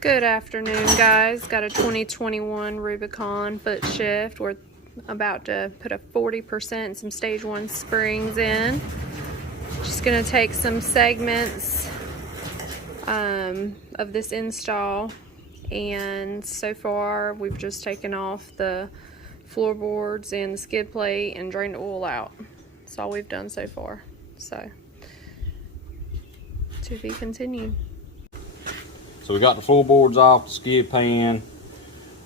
Good afternoon, guys. Got a 2021 Rubicon foot shift. We're about to put a 40% and some stage 1 springs in. Just gonna take some segments of this install, and so far we've just taken off the floorboards and the skid plate and drained the oil out. That's all we've done so far. So, to be continued. So we got the floorboards off the skid pan.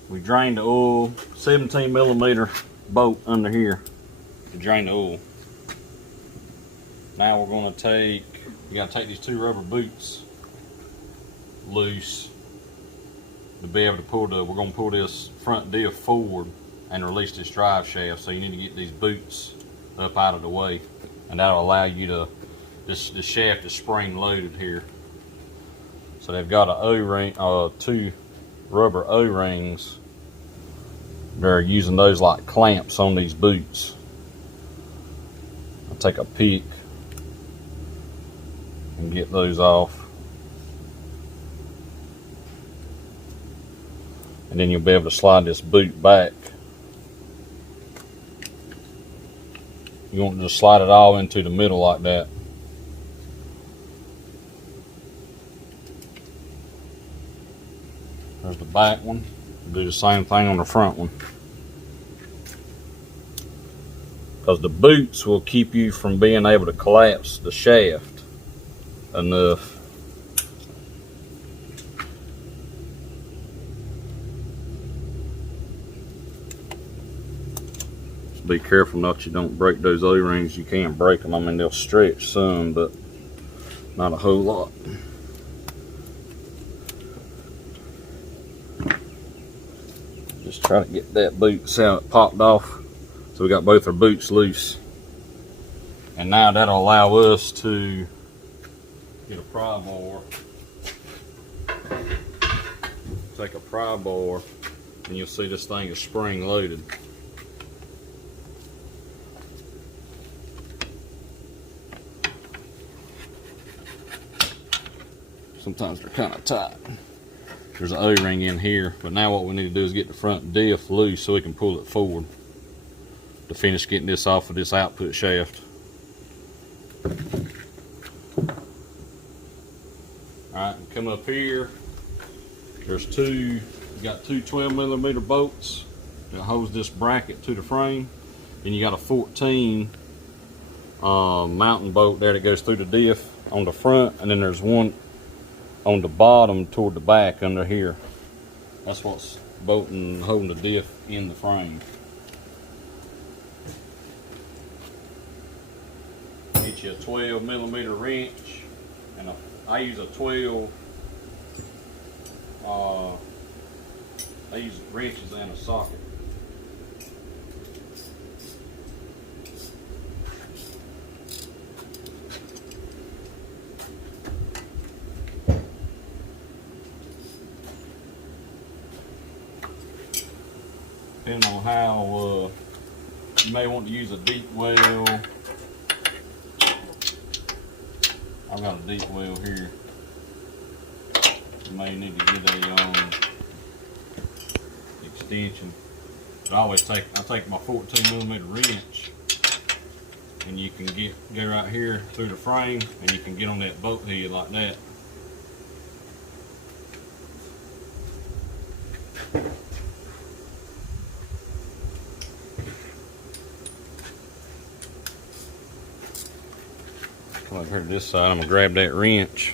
We drained the oil, 17mm bolt under here to drain the oil. Now we're going to you got to take these two rubber boots loose to be able to we're going to pull this front diff forward and release this drive shaft. So you need to get these boots up out of the way, and that'll allow you to, the shaft is spring loaded here. So they've got a O-ring, two rubber O-rings. They're using those like clamps on these boots. I'll take a pick and get those off. And then you'll be able to slide this boot back. You want to just slide it all into the middle like that. There's the back one. Do the same thing on the front one. Because the boots will keep you from being able to collapse the shaft enough. Be careful not you don't break those O-rings. You can't break them. I mean, they'll stretch some, but not a whole lot. Just try to get that boot popped off. So we got both our boots loose. And now that'll allow us to get a pry bar. Take a pry bar, and you'll see this thing is spring loaded. Sometimes they're kind of tight. There's an O-ring in here, but now what we need to do is get the front diff loose so we can pull it forward to finish getting this off of this output shaft. Alright, come up here. There's you got two 12mm bolts that holds this bracket to the frame. Then you got a 14 mounting bolt there that goes through the diff on the front, and then there's one on the bottom toward the back under here. That's what's holding the diff in the frame. Get you a 12mm wrench, and I use a 12. I use wrenches and a socket. Depending on how you may want to use a deep well. I've got a deep well here. You may need to get a extension. But I take my 14mm wrench, and you can go right here through the frame, and you can get on that bolt head like that. Come over here to this side. I'm gonna grab that wrench.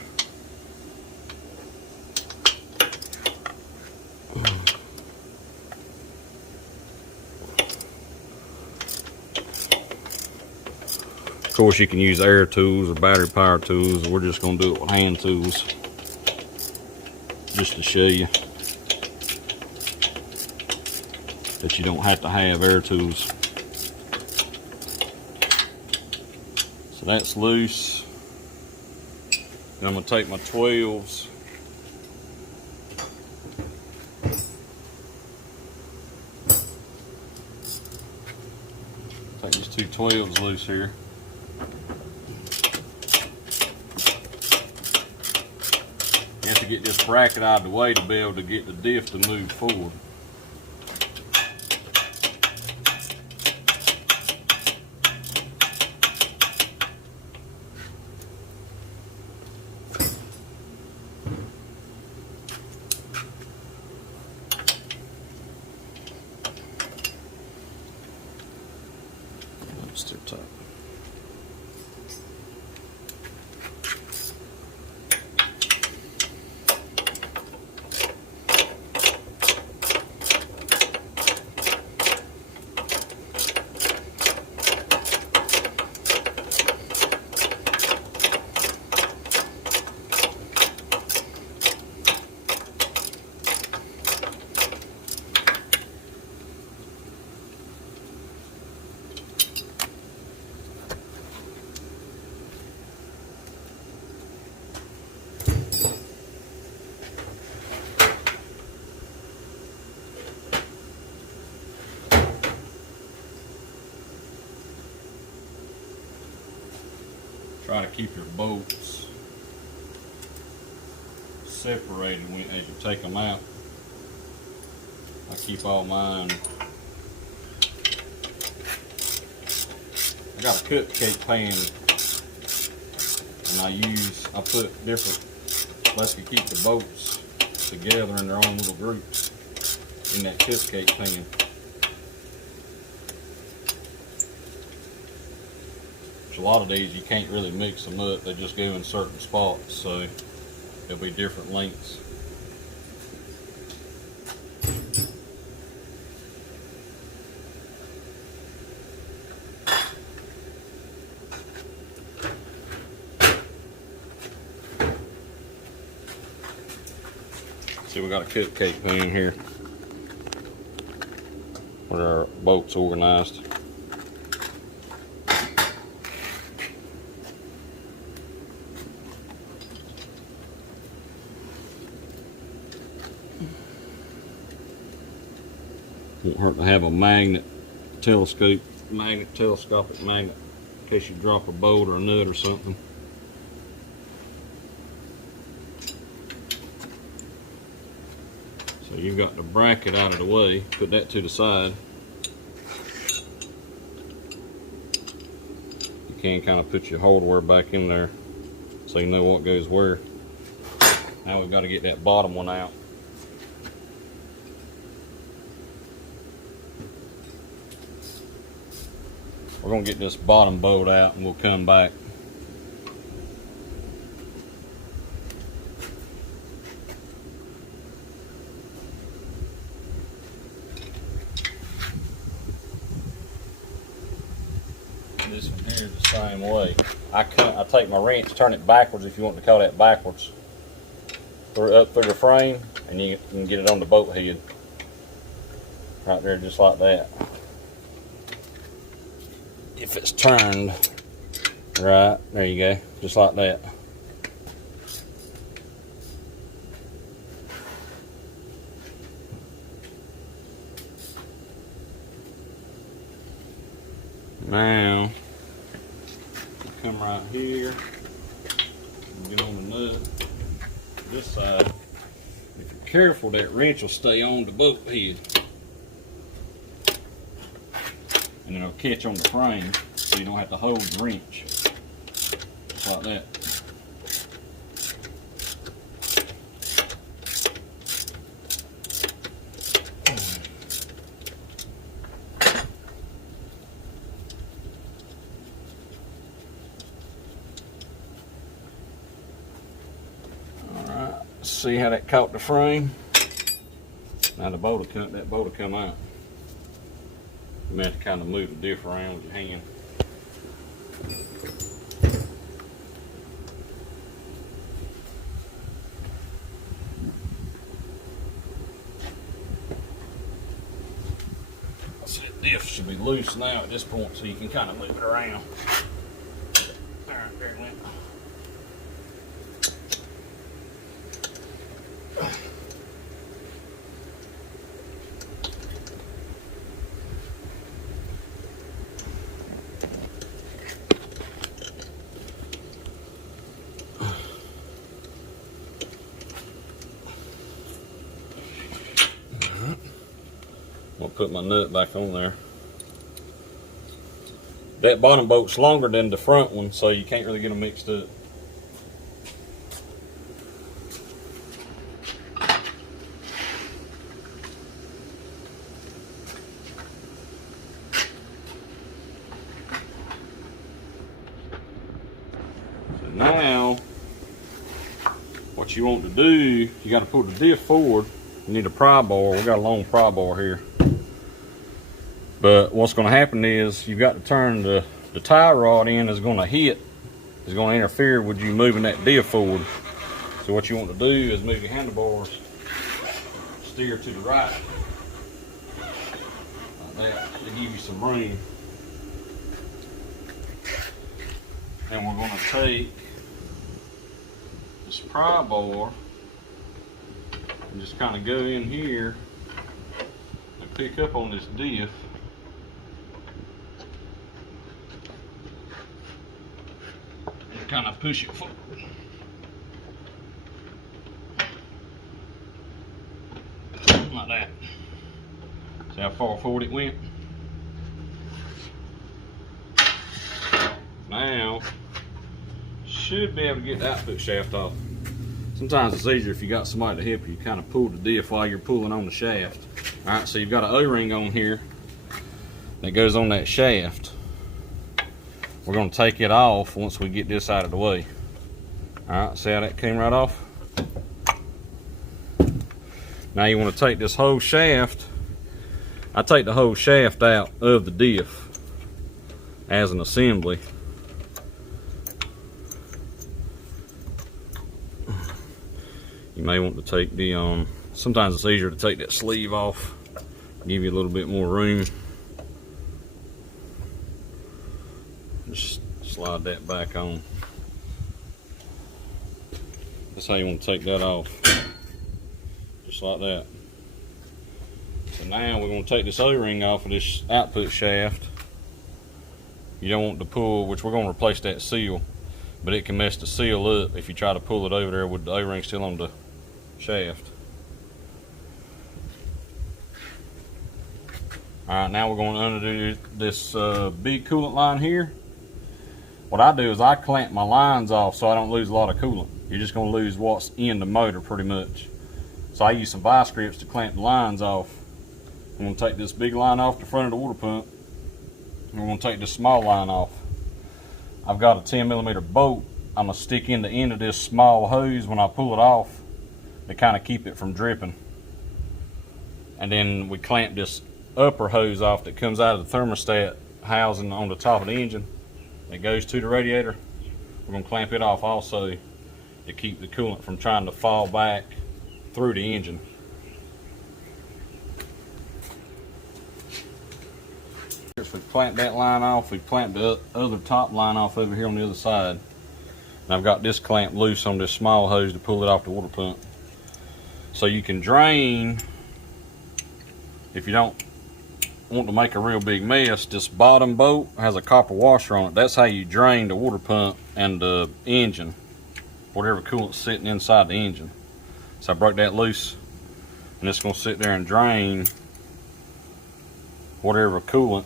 Of course, you can use air tools or battery power tools. We're just gonna do it with hand tools, just to show you that you don't have to have air tools. So that's loose. Then I'm going to take my 12s. Take these two 12s loose here. You have to get this bracket out of the way to be able to get the diff to move forward. That's too tight. Try to keep your bolts separated as you take them out. I keep all mine. I got a cupcake pan, and I put different, let's keep the bolts together in their own little groups in that cupcake pan. A lot of these you can't really mix them up, they just go in certain spots, so there'll be different lengths. See, we got a cupcake pan here where our bolts organized. Won't hurt to have a telescopic magnet in case you drop a bolt or a nut or something. So you've got the bracket out of the way, put that to the side. You can kind of put your hardware back in there so you know what goes where. Now we've got to get that bottom one out. We're going to get this bottom bolt out and we'll come back. This one here is the same way. I take my wrench, turn it backwards if you want to call that backwards. Up through the frame, and you can get it on the bolt head. Right there, just like that. If it's turned right, there you go, just like that. Now, come right here, and get on the nut, this side. If you're careful, that wrench will stay on the bolt head. And it'll catch on the frame, so you don't have to hold the wrench. Just like that. Alright, see how that caught the frame? Now that bolt will come out. You may have to kind of move the diff around with your hand. See, the diff should be loose now at this point, so you can kind of move it around. Alright, there it went. I'll put my nut back on there. That bottom bolt's longer than the front one, so you can't really get them mixed up. So now, what you want to do, you got to pull the diff forward. You need a pry bar. We got a long pry bar here. But what's going to happen is you've got to turn the tie rod in is going to interfere with you moving that diff forward. So what you want to do is move your handlebars, steer to the right, like that, to give you some room. And we're going to take this pry bar and just kind of go in here and pick up on this diff. And kind of push it forward. Like that. See how far forward it went? Now, should be able to get the output shaft off. Sometimes it's easier if you got somebody to help you kind of pull the diff while you're pulling on the shaft. Alright, so you've got an O-ring on here that goes on that shaft. We're going to take it off once we get this out of the way. Alright, see how that came right off? Now you want to take this whole shaft. I take the whole shaft out of the diff as an assembly. You may want to take the, sometimes it's easier to take that sleeve off, give you a little bit more room. Just slide that back on. That's how you want to take that off. Just like that. So now we're going to take this O-ring off of this output shaft. You don't want to pull, which we're going to replace that seal, but it can mess the seal up if you try to pull it over there with the O-ring still on the shaft. Alright, now we're going to undo this big coolant line here. What I do is I clamp my lines off so I don't lose a lot of coolant. You're just going to lose what's in the motor pretty much. So I use some vice grips to clamp the lines off. I'm going to take this big line off the front of the water pump. And we're going to take this small line off. I've got a 10mm bolt I'm going to stick in the end of this small hose when I pull it off to kind of keep it from dripping. And then we clamp this upper hose off that comes out of the thermostat housing on the top of the engine that goes to the radiator. We're going to clamp it off also to keep the coolant from trying to fall back through the engine. We've clamped that line off. We've clamped the other top line off over here on the other side. And I've got this clamp loose on this small hose to pull it off the water pump. So you can drain, if you don't want to make a real big mess, this bottom bolt has a copper washer on it. That's how you drain the water pump and the engine, whatever coolant's sitting inside the engine. So I broke that loose, and it's going to sit there and drain whatever coolant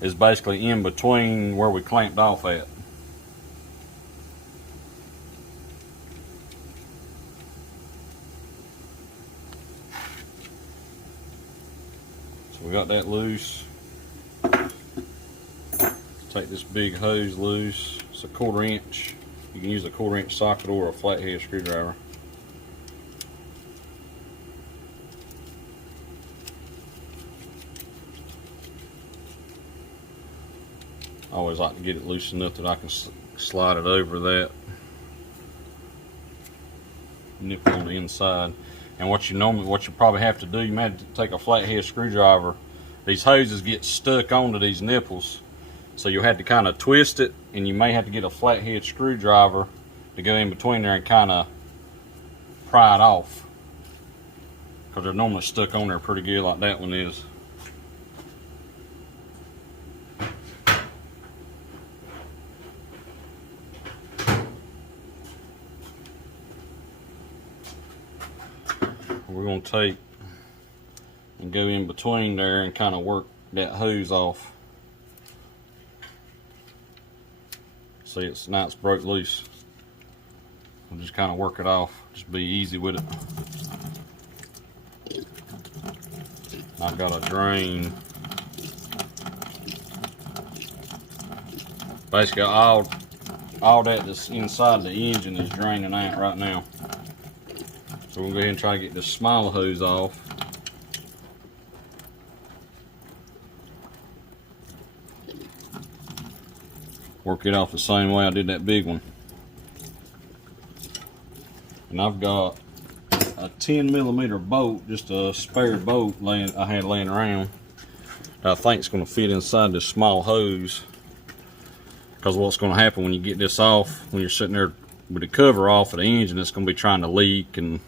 is basically in between where we clamped off at. So we got that loose. Take this big hose loose. It's a 1/4 inch. You can use a 1/4 inch socket or a flathead screwdriver. I always like to get it loose enough that I can slide it over that nipple on the inside. And what you probably have to do, you may have to take a flathead screwdriver. These hoses get stuck onto these nipples, so you'll have to kind of twist it, and you may have to get a flathead screwdriver to go in between there and kind of pry it off, because they're normally stuck on there pretty good like that one is. We're going to take and go in between there and kind of work that hose off. See, now it's broke loose. We'll just kind of work it off. Just be easy with it. I've got a drain. Basically, all that that's inside the engine is draining out right now. So we'll go ahead and try to get this smaller hose off. Work it off the same way I did that big one. And I've got a 10mm bolt, just a spare bolt I had laying around. I think it's going to fit inside this small hose. Because what's going to happen when you get this off, when you're sitting there with the cover off of the engine, it's going to be trying to leak and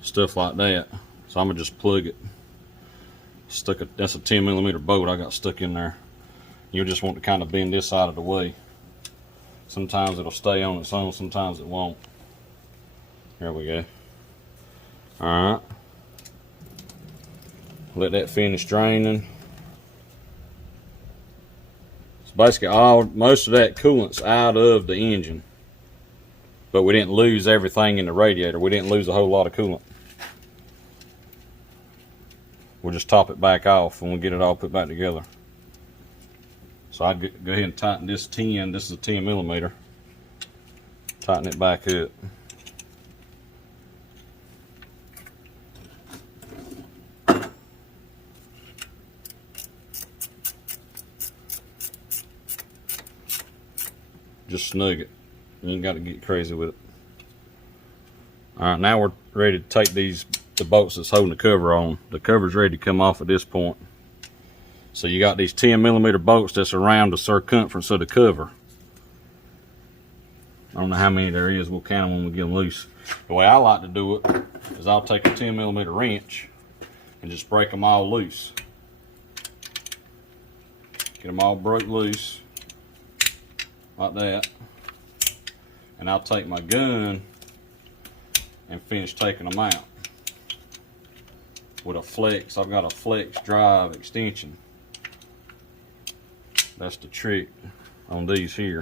stuff like that. So I'm going to just plug it. That's a 10mm bolt I got stuck in there. You'll just want to kind of bend this out of the way. Sometimes it'll stay on its own, sometimes it won't. There we go. Alright. Let that finish draining. Basically most of that coolant's out of the engine, but we didn't lose everything in the radiator. We didn't lose a whole lot of coolant. We'll just top it back off when we get it all put back together. So I'd go ahead and tighten this 10. This is a 10mm. Tighten it back up. Just snug it. You ain't got to get crazy with it. Alright, now we're ready to take the bolts that's holding the cover on. The cover's ready to come off at this point. So you got these 10mm bolts that's around the circumference of the cover. I don't know how many there is. We'll count them when we get them loose. The way I like to do it is I'll take a 10mm wrench and just break them all loose. Get them all broke loose. Like that. And I'll take my gun and finish taking them out with a flex. I've got a flex drive extension. That's the trick on these here,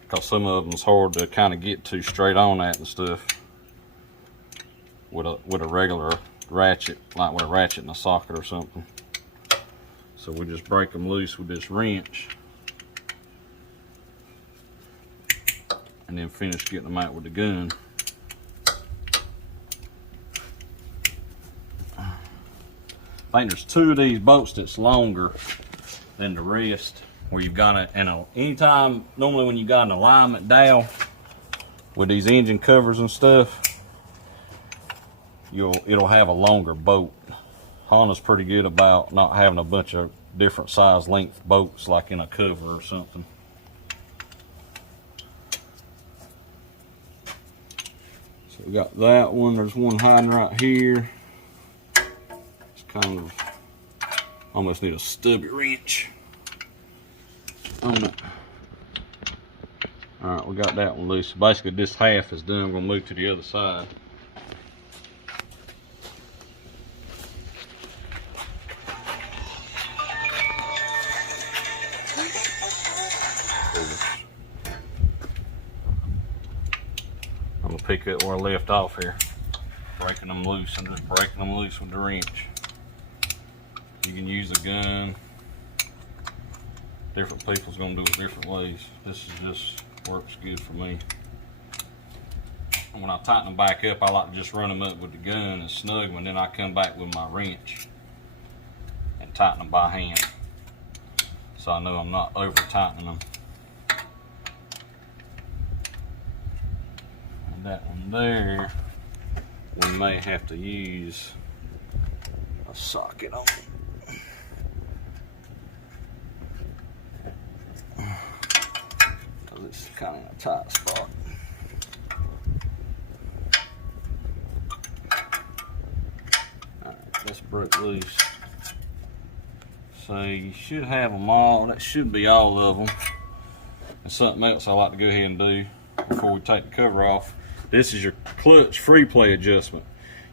because some of them's hard to kind of get to straight on that and stuff with a regular ratchet, like with a ratchet and a socket or something. So we just break them loose with this wrench and then finish getting them out with the gun. I think there's two of these bolts that's longer than the rest, where you've got it, and anytime, normally when you got an alignment dowel with these engine covers and stuff, it'll have a longer bolt. Honda's pretty good about not having a bunch of different size length bolts like in a cover or something. So we got that one. There's one hiding right here. It's kind of almost need a stubby wrench on it. All right, we got that one loose. Basically, this half is done. I'm gonna move to the other side. I'm gonna pick up where I left off here. Breaking them loose. I'm just breaking them loose with the wrench. You can use a gun. Different people's gonna do it different ways. This is just works good for me. And when I tighten them back up, I like to just run them up with the gun and snug them, and then I come back with my wrench and tighten them by hand. So I know I'm not over tightening them. And that one there, we may have to use a socket on it. It's kind of in a tight spot. Alright, that's broke loose. So you should have them all. That should be all of them. And something else I like to go ahead and do before we take the cover off. This is your clutch free play adjustment.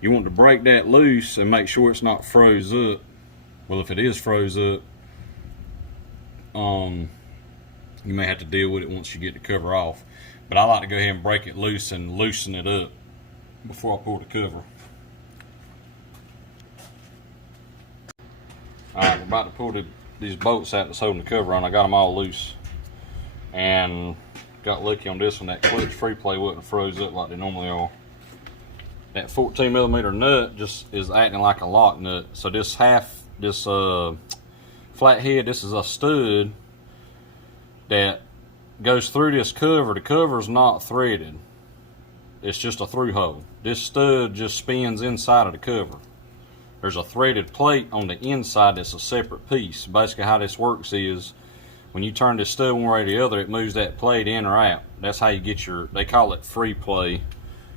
You want to break that loose and make sure it's not froze up. Well, if it is froze up, you may have to deal with it once you get the cover off. But I like to go ahead and break it loose and loosen it up before I pull the cover. Alright, we're about to pull these bolts out that's holding the cover on. I got them all loose. And got lucky on this one. That clutch free play wasn't froze up like they normally are. That 14mm nut just is acting like a lock nut. So this flathead, this is a stud that goes through this cover. The cover's not threaded. It's just a through hole. This stud just spins inside of the cover. There's a threaded plate on the inside that's a separate piece. Basically how this works is when you turn this stud one way or the other, it moves that plate in or out. That's how you get your, they call it free play.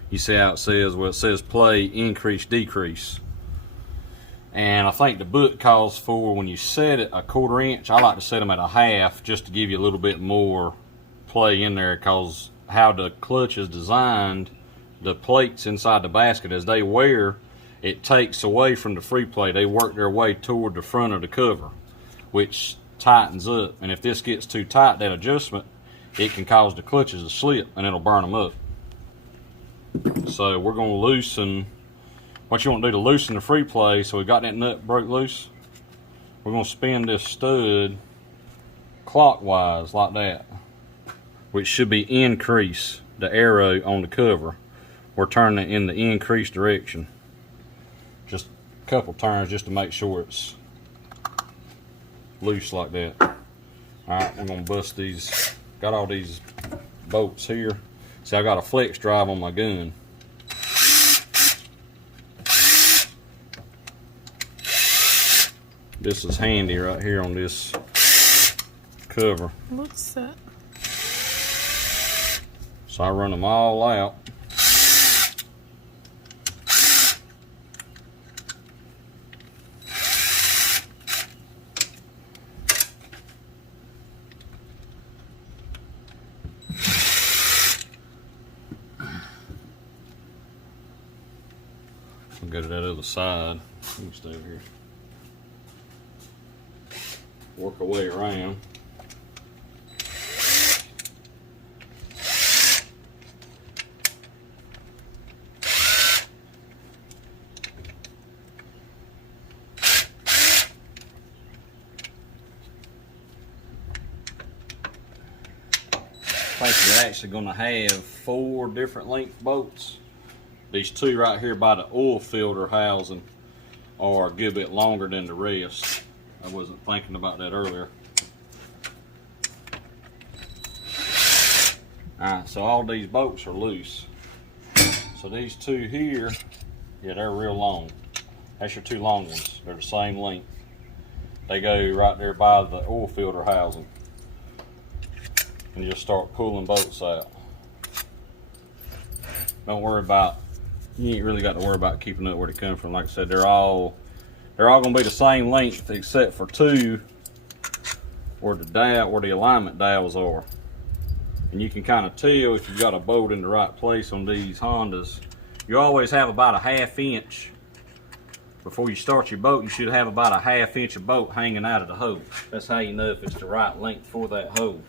You see how it says, well, it says play, increase, decrease. And I think the book calls for, when you set it, a 1/4 inch. I like to set them at a 1/2 just to give you a little bit more play in there, because how the clutch is designed, the plates inside the basket, as they wear, it takes away from the free play. They work their way toward the front of the cover, which tightens up. And if this gets too tight, that adjustment, it can cause the clutches to slip and it'll burn them up. So we're going to loosen, what you want to do to loosen the free play, so we got that nut broke loose, we're going to spin this stud clockwise like that, which should be increase. The arrow on the cover, we're turning it in the increase direction. Just a couple turns just to make sure it's loose like that. Alright, we're going to bust these, got all these bolts here. See, I got a flex drive on my gun. This is handy right here on this cover. What's that? So I run them all out. I'll go to that other side. Let me stay over here. Work our way around. I think you're actually going to have 4 different length bolts. These 2 right here by the oil filter housing are a good bit longer than the rest. I wasn't thinking about that earlier. Alright, so all these bolts are loose. So these 2 here, yeah, they're real long. That's your 2 long ones. They're the same length. They go right there by the oil filter housing. And you just start pulling bolts out. Don't worry about, you ain't really got to worry about keeping up where they come from. Like I said, they're all gonna be the same length except for 2 where the alignment dowels are. And you can kind of tell if you've got a bolt in the right place on these Hondas. You always have about a 1/2 inch. Before you start your boat, you should have about a 1/2 inch of bolt hanging out of the hole. That's how you know if it's the right length for that hole.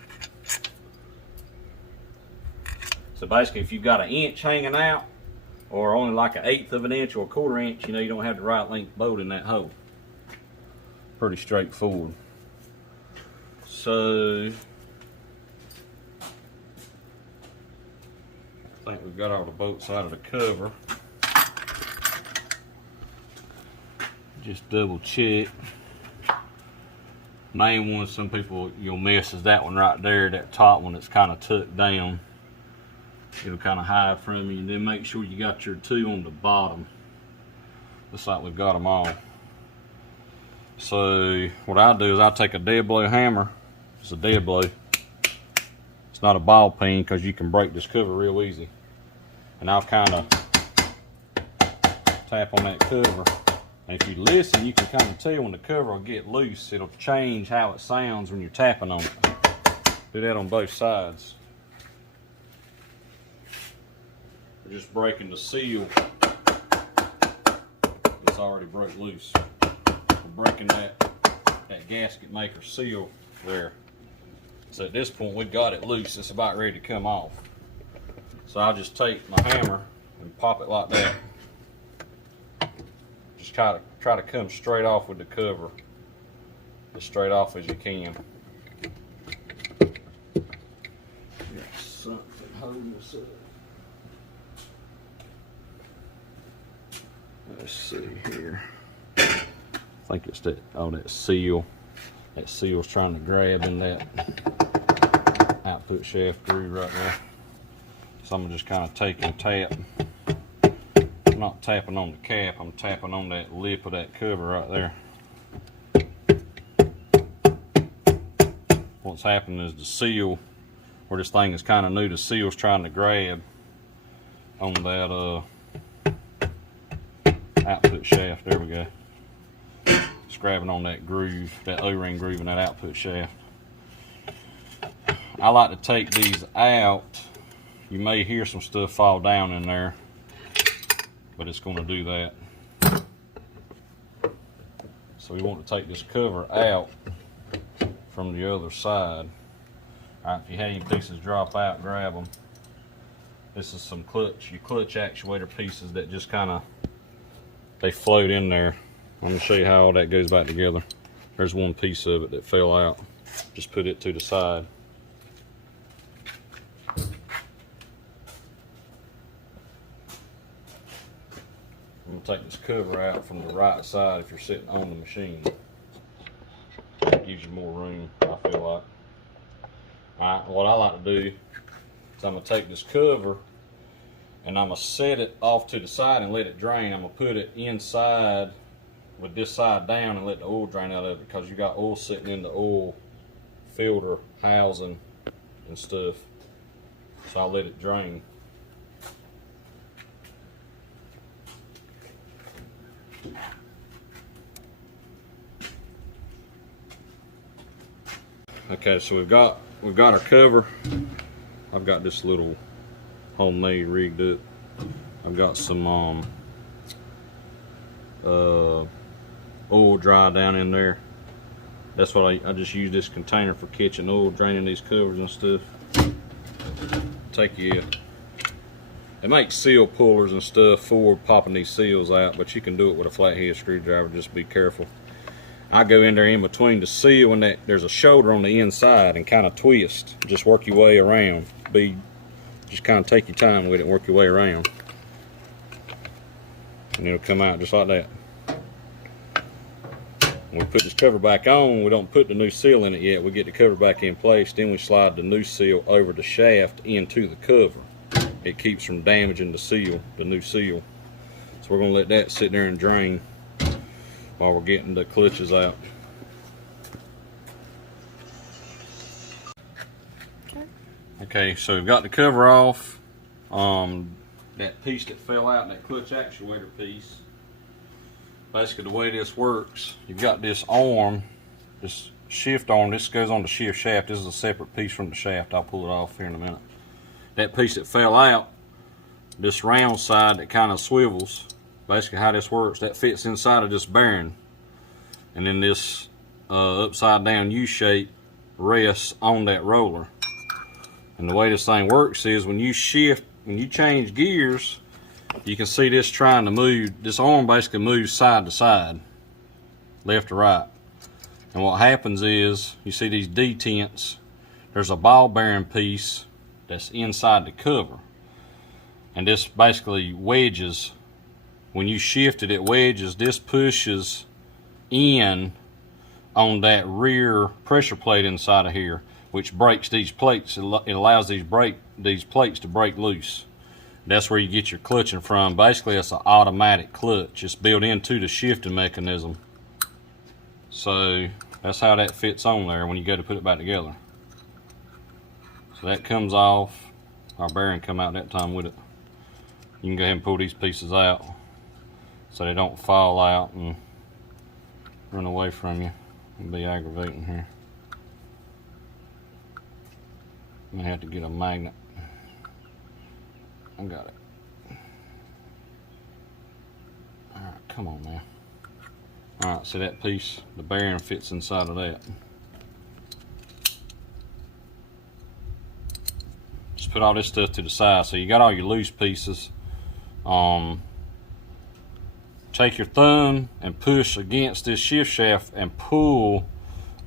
So basically, if you've got 1 inch hanging out, or only like 1/8 of an inch or 1/4 inch, you know you don't have the right length bolt in that hole. Pretty straightforward. So, I think we've got all the bolts out of the cover. Just double check. Main one, some people you'll miss is that one right there, that top one that's kind of tucked down. It'll kind of hide from you, and then make sure you got your 2 on the bottom. Looks like we've got them all. So what I'll do is I'll take a dead blow hammer. It's a dead blow. It's not a ball peen because you can break this cover real easy. And I'll kind of tap on that cover. And if you listen, you can kind of tell when the cover will get loose. It'll change how it sounds when you're tapping on it. Do that on both sides. We're just breaking the seal this already broke loose. We're breaking that gasket maker seal there. So at this point we've got it loose. It's about ready to come off. So I'll just take my hammer and pop it like that. Just try to come straight off with the cover, as straight off as you can. Got something holding this up. Let's see here. I think it's that seal. That seal's trying to grab in that output shaft groove right there. So I'm just kind of take and tap. I'm not tapping on the cap, I'm tapping on that lip of that cover right there. What's happening is the seal, where this thing is kind of new, the seal's trying to grab on that output shaft. There we go. It's grabbing on that groove, that O-ring groove in that output shaft. I like to take these out. You may hear some stuff fall down in there, but it's going to do that. So we want to take this cover out from the other side. Alright, if you had any pieces drop out, grab them. This is some your clutch actuator pieces that just kind of, they float in there. I'm going to show you how all that goes back together. There's one piece of it that fell out. Just put it to the side. I'm going to take this cover out from the right side if you're sitting on the machine. It gives you more room, I feel like. Alright, what I like to do is I'm going to take this cover and I'm going to set it off to the side and let it drain. I'm going to put it inside with this side down and let the oil drain out of it, because you got oil sitting in the oil filter housing and stuff. So I'll let it drain. Okay, so we've got our cover. I've got this little homemade rigged up. I've got some oil dry down in there. That's what I just use this container for kitchen oil, draining these covers and stuff. It makes seal pullers and stuff for popping these seals out, but you can do it with a flathead screwdriver. Just be careful. I go in there in between the seal and there's a shoulder on the inside and kind of twist. Just work your way around. Just kind of take your time with it and work your way around. And it'll come out just like that. When we put this cover back on, we don't put the new seal in it yet. We get the cover back in place, then we slide the new seal over the shaft into the cover. It keeps from damaging the seal, the new seal. So we're going to let that sit there and drain while we're getting the clutches out. Okay, so we've got the cover off. That piece that fell out, that clutch actuator piece. Basically the way this works, you've got this arm, this shift arm, this goes on the shift shaft. This is a separate piece from the shaft. I'll pull it off here in a minute. That piece that fell out, this round side that kind of swivels, basically how this works, that fits inside of this bearing. And then this upside down U shape rests on that roller. And the way this thing works is when you change gears, you can see this trying to move. This arm basically moves side to side, left to right. And what happens is, you see these detents, there's a ball bearing piece that's inside the cover. And this basically wedges. When you shift it, it wedges. This pushes in on that rear pressure plate inside of here, which breaks these plates. It allows these plates to break loose. That's where you get your clutching from. Basically, it's an automatic clutch. It's built into the shifting mechanism. So that's how that fits on there when you go to put it back together. So that comes off. Our bearing come out that time with it. You can go ahead and pull these pieces out so they don't fall out and run away from you. It'll be aggravating here. I'm gonna have to get a magnet. I got it. Alright, Come on now. All right, so that piece, the bearing fits inside of that. Just put all this stuff to the side. So you got all your loose pieces. Take your thumb and push against this shift shaft and pull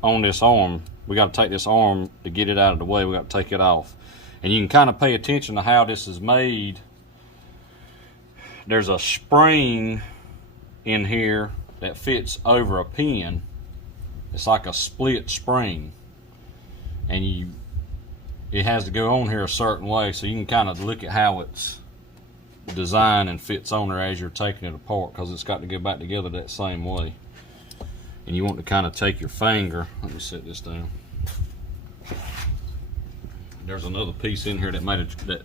on this arm. We got to take this arm to get it out of the way. We got to take it off. And you can kind of pay attention to how this is made. There's a spring in here that fits over a pin. It's like a split spring. And it has to go on here a certain way, so you can kind of look at how it's designed and fits on there as you're taking it apart, because it's got to go back together that same way. And you want to kind of take your finger, let me set this down. There's another piece in here that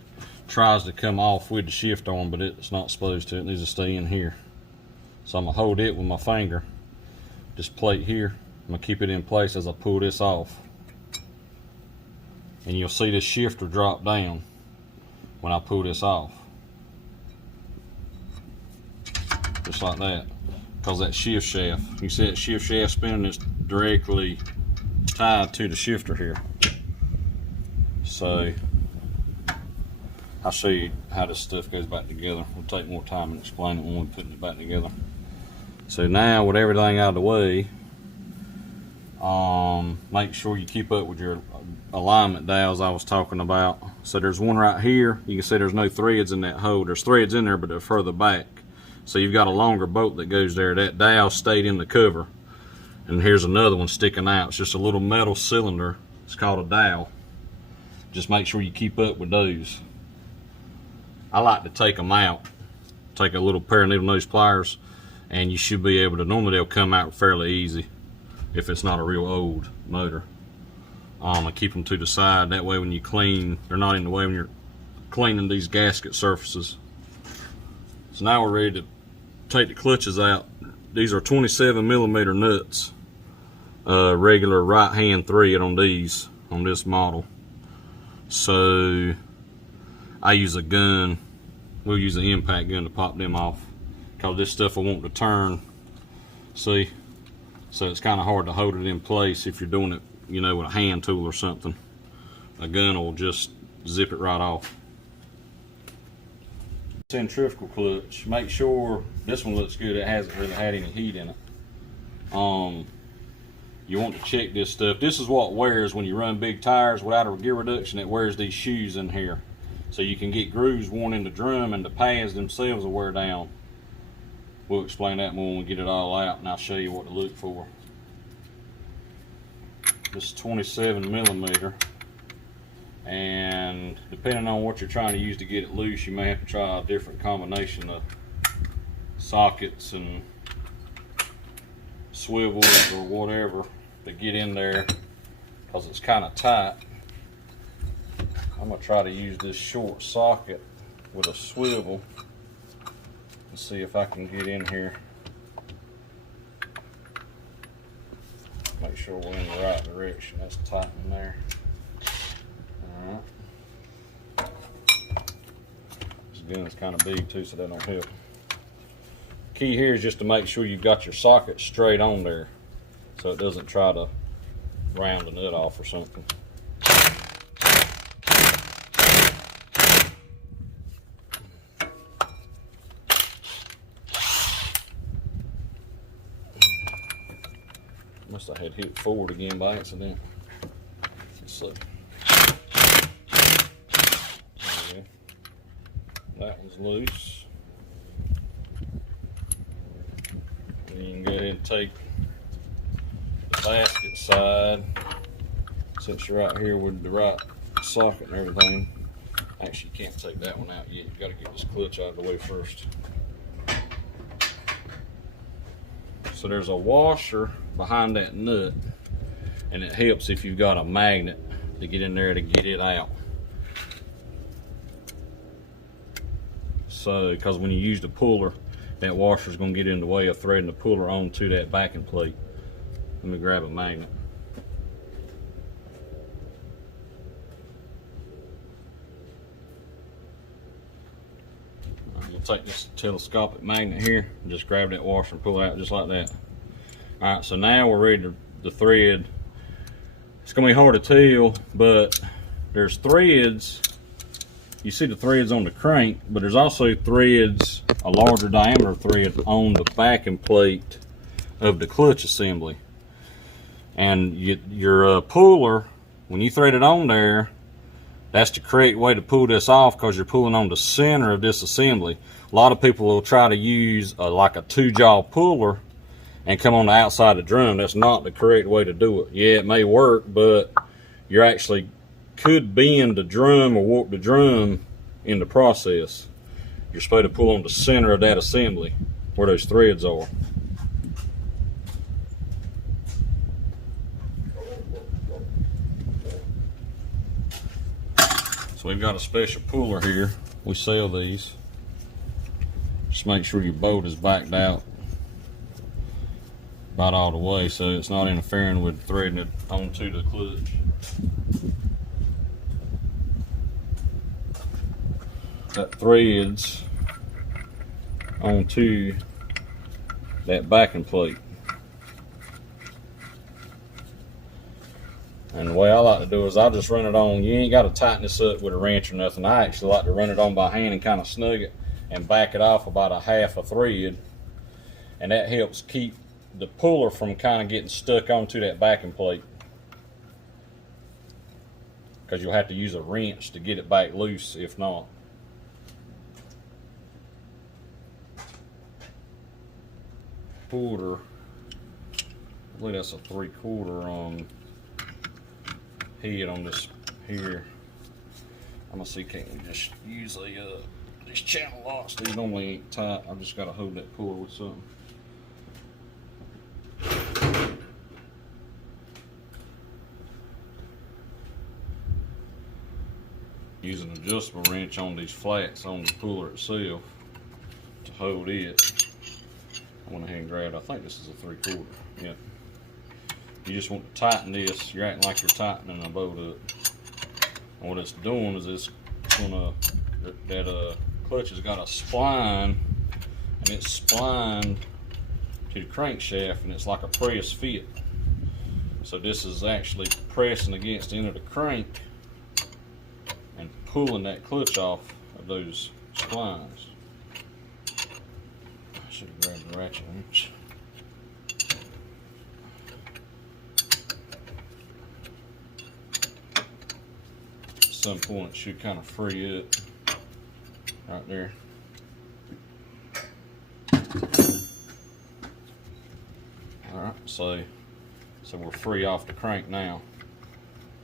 tries to come off with the shift arm, but it's not supposed to. It needs to stay in here. So I'm gonna hold it with my finger, this plate here. I'm gonna keep it in place as I pull this off. And you'll see this shifter drop down when I pull this off. Just like that, because that shift shaft, you see that shift shaft spinning, is directly tied to the shifter here. So I'll show you how this stuff goes back together. We'll take more time and explain it when we're putting it back together. So now, with everything out of the way, make sure you keep up with your alignment dials I was talking about. So there's one right here. You can see there's no threads in that hole. There's threads in there, but they're further back. So you've got a longer bolt that goes there. That dial stayed in the cover. And here's another one sticking out. It's just a little metal cylinder. It's called a dial. Just make sure you keep up with those. I like to take them out. Take a little pair of needle nose pliers, and you should be able to, normally they'll come out fairly easy if it's not a real old motor. I keep them to the side. That way when you clean, they're not in the way when you're cleaning these gasket surfaces. So now we're ready to take the clutches out. These are 27mm nuts. Regular right hand thread on these, on this model. So I use a gun. We'll use an impact gun to pop them off, because this stuff I want to turn. See? So it's kind of hard to hold it in place if you're doing it, you know, with a hand tool or something. A gun will just zip it right off. Centrifugal clutch. Make sure this one looks good. It hasn't really had any heat in it. You want to check this stuff. This is what wears when you run big tires without a gear reduction. It wears these shoes in here. So you can get grooves worn in the drum, and the pads themselves will wear down. We'll explain that more when we get it all out, and I'll show you what to look for. This is 27mm, and depending on what you're trying to use to get it loose, you may have to try a different combination of sockets and swivels or whatever to get in there, because it's kind of tight. I'm going to try to use this short socket with a swivel and see if I can get in here. Make sure we're in the right direction. That's tight in there. Alright. This gun's kind of big too, so that don't help. Key here is just to make sure you've got your socket straight on there, so it doesn't try to round the nut off or something. Must have had hit forward again by accident. Let's see. Okay. That one's loose. And you can go ahead and take the basket side, since you're right here with the right socket and everything. Actually, you can't take that one out yet. You got to get this clutch out of the way first. So there's a washer behind that nut, and it helps if you've got a magnet to get in there to get it out. So, because when you use the puller, that washer is going to get in the way of threading the puller onto that backing plate. Let me grab a magnet. I'm going to take this telescopic magnet here and just grab that washer and pull it out just like that. Alright, so now we're ready to thread. It's going to be hard to tell, but there's threads. You see the threads on the crank, but there's also threads, a larger diameter thread on the backing plate of the clutch assembly. And your puller, when you thread it on there, that's the correct way to pull this off, because you're pulling on the center of this assembly. A lot of people will try to use like a 2-jaw puller and come on the outside of the drum. That's not the correct way to do it. Yeah, it may work, but you actually could bend the drum or warp the drum in the process. You're supposed to pull on the center of that assembly where those threads are. So we've got a special puller here. We sell these. Just make sure your bolt is backed out about all the way so it's not interfering with threading it onto the clutch. That threads onto that backing plate. And the way I like to do is I just run it on. You ain't got to tighten this up with a wrench or nothing. I actually like to run it on by hand and kind of snug it and back it off about a half a thread. And that helps keep the puller from kind of getting stuck onto that backing plate, because you'll have to use a wrench to get it back loose if not. Quarter, I believe that's a 3/4 head on this here. I'm gonna see, can't we just use these channel locks? These normally ain't tight. I've just got to hold that puller with something. Use an adjustable wrench on these flats on the puller itself to hold it. I went ahead and grabbed, I think this is a 3/4. Yeah. You just want to tighten this. You're acting like you're tightening a bolt up. And what it's doing is it's gonna, that clutch has got a spline, and it's splined to the crankshaft, and it's like a press fit. So this is actually pressing against the end of the crank and pulling that clutch off of those splines. I should have grabbed the ratchet wrench. At some point it should kind of free up right there. Alright, so we're free off the crank now.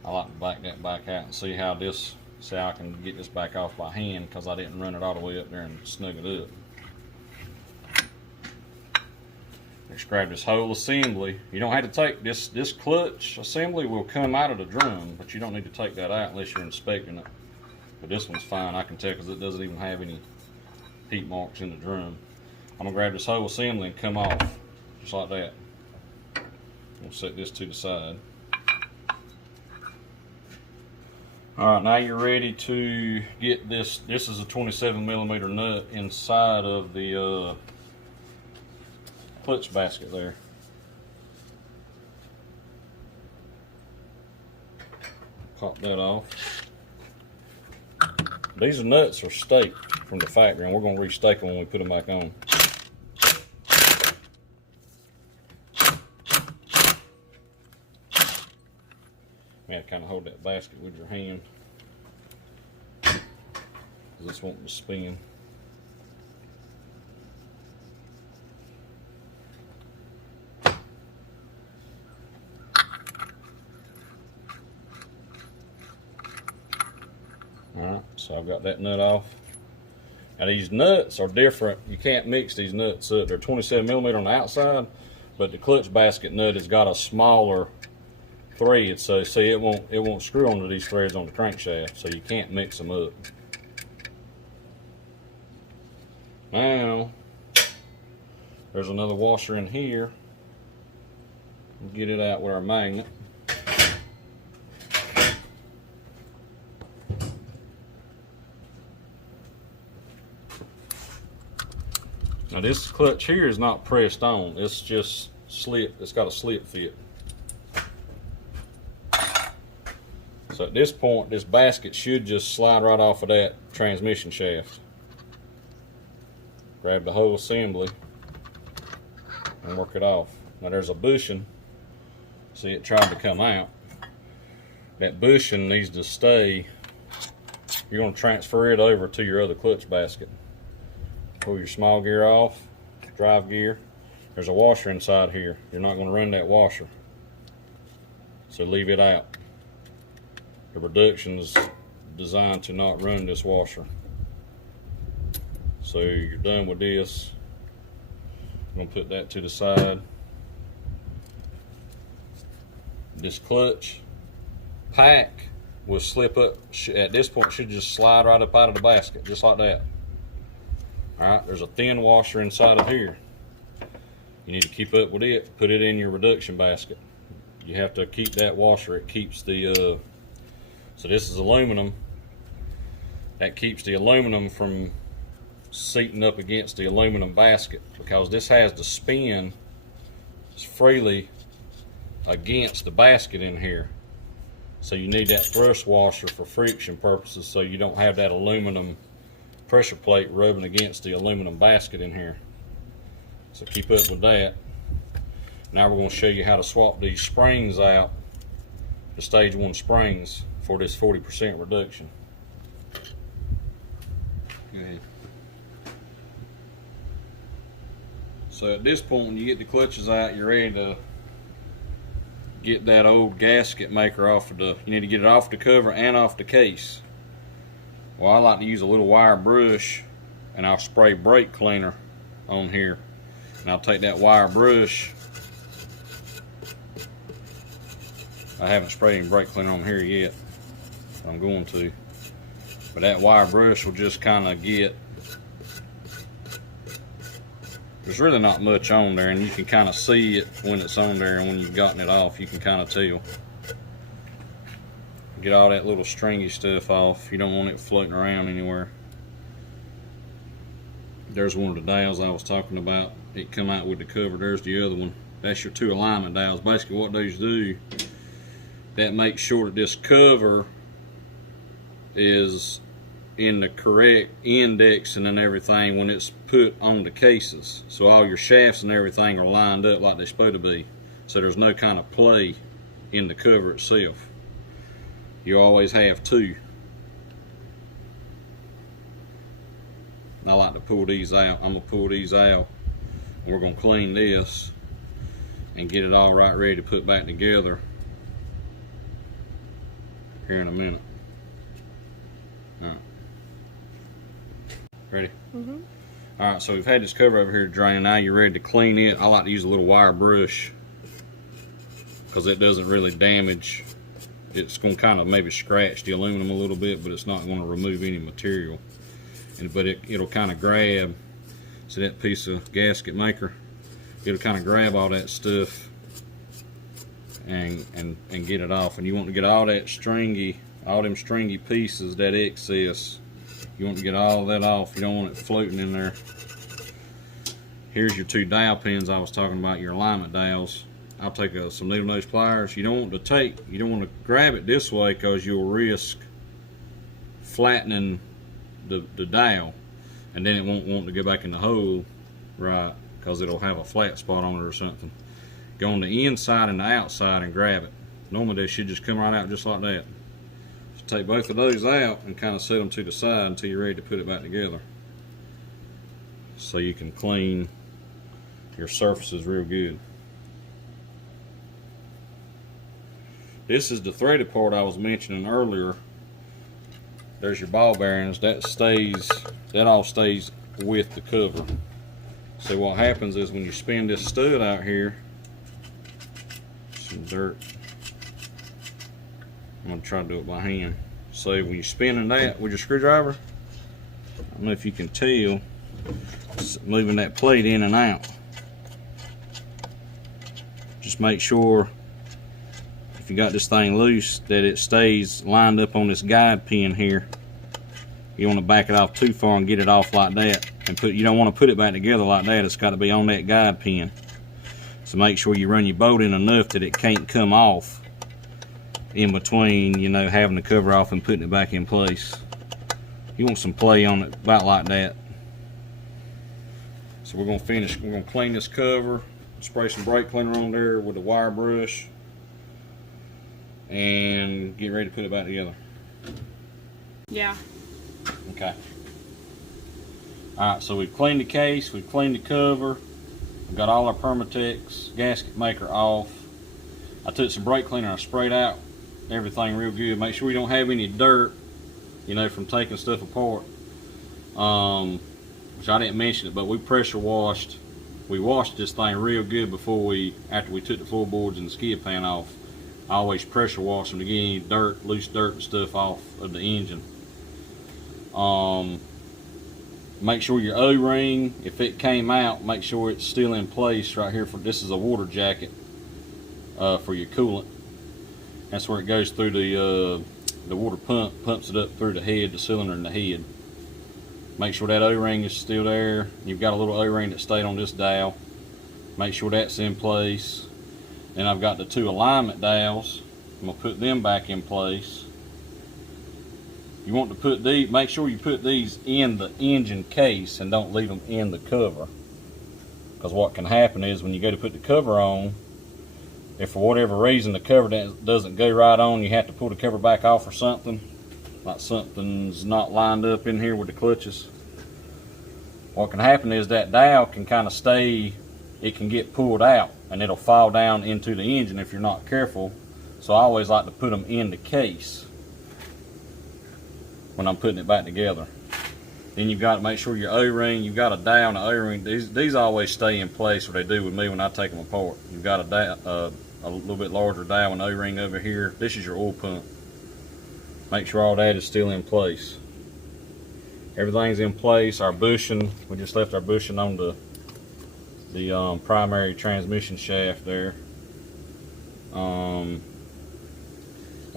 I like to back that back out and see how I can get this back off by hand, because I didn't run it all the way up there and snug it up. Just grab this whole assembly. You don't have to take this clutch assembly will come out of the drum, but you don't need to take that out unless you're inspecting it. But this one's fine, I can tell, because it doesn't even have any heat marks in the drum. I'm gonna grab this whole assembly and come off just like that. We'll set this to the side. Alright, now you're ready to get this. This is a 27mm nut inside of the clutch basket there. Pop that off. These nuts are staked from the factory, and we're going to restake them when we put them back on. You have to kind of hold that basket with your hand, because this won't spin. Alright, so I've got that nut off. Now these nuts are different. You can't mix these nuts up. They're 27mm on the outside, but the clutch basket nut has got a smaller thread, so see, it won't screw onto these threads on the crankshaft, so you can't mix them up. Now there's another washer in here. Get it out with our magnet. Now this clutch here is not pressed on. It's just slip. It's got a slip fit. So at this point, this basket should just slide right off of that transmission shaft. Grab the whole assembly and work it off. Now there's a bushing. See, it tried to come out. That bushing needs to stay. You're going to transfer it over to your other clutch basket. Pull your small gear off, drive gear. There's a washer inside here. You're not going to run that washer, so leave it out. The reduction is designed to not run this washer. So you're done with this. I'm going to put that to the side. This clutch pack will slip up. At this point, should just slide right up out of the basket, just like that. Alright, there's a thin washer inside of here. You need to keep up with it. Put it in your reduction basket. You have to keep that washer. It keeps the so this is aluminum. That keeps the aluminum from seating up against the aluminum basket, because this has to spin freely against the basket in here. So you need that thrust washer for friction purposes, so you don't have that aluminum pressure plate rubbing against the aluminum basket in here. So keep up with that. Now we're going to show you how to swap these springs out, the stage 1 springs, for this 40% reduction. Go ahead. So at this point, when you get the clutches out, you're ready to get that old gasket maker off of the, you need to get it off the cover and off the case. Well, I like to use a little wire brush, and I'll spray brake cleaner on here. And I'll take that wire brush. I haven't sprayed any brake cleaner on here yet. I'm going to. But that wire brush will just kind of get, there's really not much on there, and you can kind of see it when it's on there, and when you've gotten it off, you can kind of tell. Get all that little stringy stuff off. You don't want it floating around anywhere. There's one of the dowels I was talking about. It come out with the cover. There's the other one. That's your 2 alignment dowels. Basically what those do, that makes sure that this cover is in the correct indexing and everything when it's put on the cases. So all your shafts and everything are lined up like they're supposed to be. So there's no kind of play in the cover itself. You always have 2. I like to pull these out. I'm going to pull these out, and we're going to clean this and get it all right ready to put back together here in a minute. Alright. Ready? Mm-hmm. Alright, so we've had this cover over here draining. Now you're ready to clean it. I like to use a little wire brush because it doesn't really damage. It's going to kind of maybe scratch the aluminum a little bit, but it's not going to remove any material. But it'll kind of grab, see that piece of gasket maker? It'll kind of grab all that stuff and get it off. And you want to get all that stringy, all them stringy pieces, that excess, you want to get all that off. You don't want it floating in there. Here's your 2 dowel pins I was talking about, your alignment dowels. I'll take some needle nose pliers. You don't want to grab it this way, because you'll risk flattening the dowel, and then it won't want to go back in the hole right, because it'll have a flat spot on it or something. Go on the inside and the outside and grab it. Normally they should just come right out just like that. So take both of those out and kind of set them to the side until you're ready to put it back together, so you can clean your surfaces real good. This is the threaded part I was mentioning earlier. There's your ball bearings. That all stays with the cover. So what happens is when you spin this stud out here, some dirt. I'm gonna try to do it by hand. So when you're spinning that with your screwdriver, I don't know if you can tell, moving that plate in and out. Just make sure, if you got this thing loose, that it stays lined up on this guide pin here. You want to back it off too far and get it off like that. and you don't want to put it back together like that. It's got to be on that guide pin. So make sure you run your bolt in enough that it can't come off in between, you know, having the cover off and putting it back in place. You want some play on it about like that. So we're gonna clean this cover, spray some brake cleaner on there with a wire brush, and get ready to put it back together. Yeah. Okay. Alright, so we've cleaned the case, we've cleaned the cover, we've got all our Permatex gasket maker off. I took some brake cleaner and I sprayed out everything real good. Make sure we don't have any dirt, you know, from taking stuff apart. Which I didn't mention it, but we pressure washed. We washed this thing real good after we took the floorboards and the skid pan off. I always pressure wash them to get any dirt, loose dirt and stuff off of the engine. Make sure your O-ring, if it came out, make sure it's still in place right here. This is a water jacket for your coolant. That's where it goes through the water pumps it up through the head, the cylinder in the head. Make sure that O-ring is still there. You've got a little O-ring that stayed on this dowel. Make sure that's in place. Then I've got the 2 alignment dowels. I'm gonna put them back in place. You want to put these, make sure you put these in the engine case and don't leave them in the cover. Because what can happen is when you go to put the cover on, if for whatever reason the cover doesn't go right on, you have to pull the cover back off or something, like something's not lined up in here with the clutches. What can happen is that dowel can kind of stay, it can get pulled out and it'll fall down into the engine if you're not careful. So I always like to put them in the case when I'm putting it back together. Then you've got to make sure your O-ring, you've got a dowel and an O-ring. These always stay in place, or they do with me when I take them apart. You've got a little bit larger dowel and O-ring over here. This is your oil pump. Make sure all that is still in place. Everything's in place. Our bushing, we just left our bushing on the primary transmission shaft there. When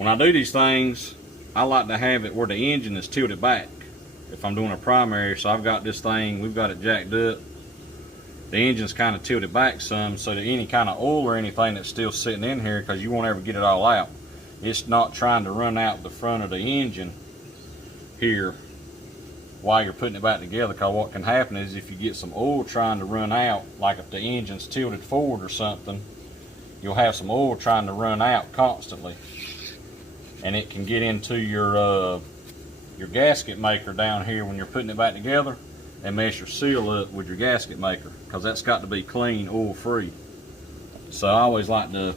I do these things, I like to have it where the engine is tilted back if I'm doing a primary. So I've got this thing, we've got it jacked up. The engine's kind of tilted back some so that any kind of oil or anything that's still sitting in here, because you won't ever get it all out, it's not trying to run out the front of the engine here while you're putting it back together. Because what can happen is if you get some oil trying to run out, like if the engine's tilted forward or something, you'll have some oil trying to run out constantly. And it can get into your gasket maker down here when you're putting it back together and mess your seal up with your gasket maker, because that's got to be clean, oil free. So I always like to,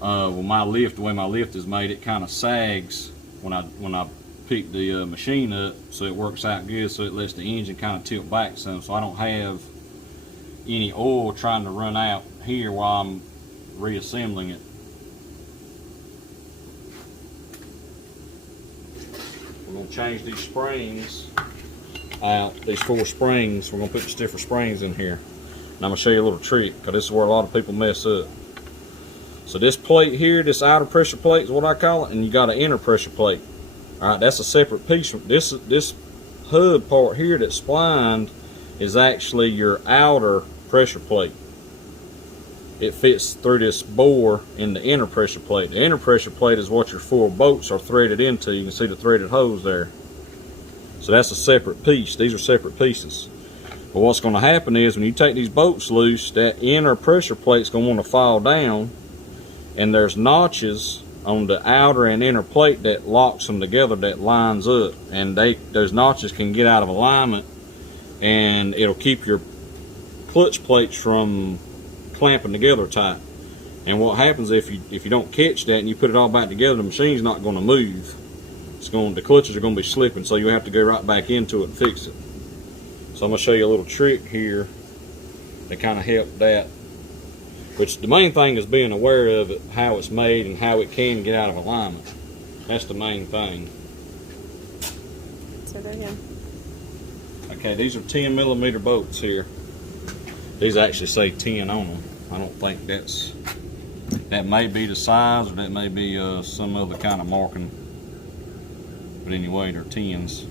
with my lift, the way my lift is made, it kind of sags when I pick the machine up, so it works out good, so it lets the engine kind of tilt back some, so I don't have any oil trying to run out here while I'm reassembling it. We're going to change these springs out, these 4 springs. We're going to put the stiffer springs in here. And I'm going to show you a little trick, because this is where a lot of people mess up. So this plate here, this outer pressure plate is what I call it, and you got an inner pressure plate. Alright, that's a separate piece. This hub part here that's splined is actually your outer pressure plate. It fits through this bore in the inner pressure plate. The inner pressure plate is what your 4 bolts are threaded into. You can see the threaded hose there. So that's a separate piece. These are separate pieces. But what's going to happen is when you take these bolts loose, that inner pressure plate's going to want to fall down, and there's notches on the outer and inner plate that locks them together, that lines up, and those notches can get out of alignment, and it'll keep your clutch plates from clamping together tight. And what happens if you don't catch that and you put it all back together, the machine's not going to move. The clutches are going to be slipping, so you have to go right back into it and fix it. So I'm going to show you a little trick here to kind of help that. Which the main thing is being aware of it, how it's made and how it can get out of alignment. That's the main thing. Say that again. Okay, these are 10mm bolts here. These actually say 10 on them. I don't think that may be the size, or that may be some other kind of marking. But anyway, they're 10s.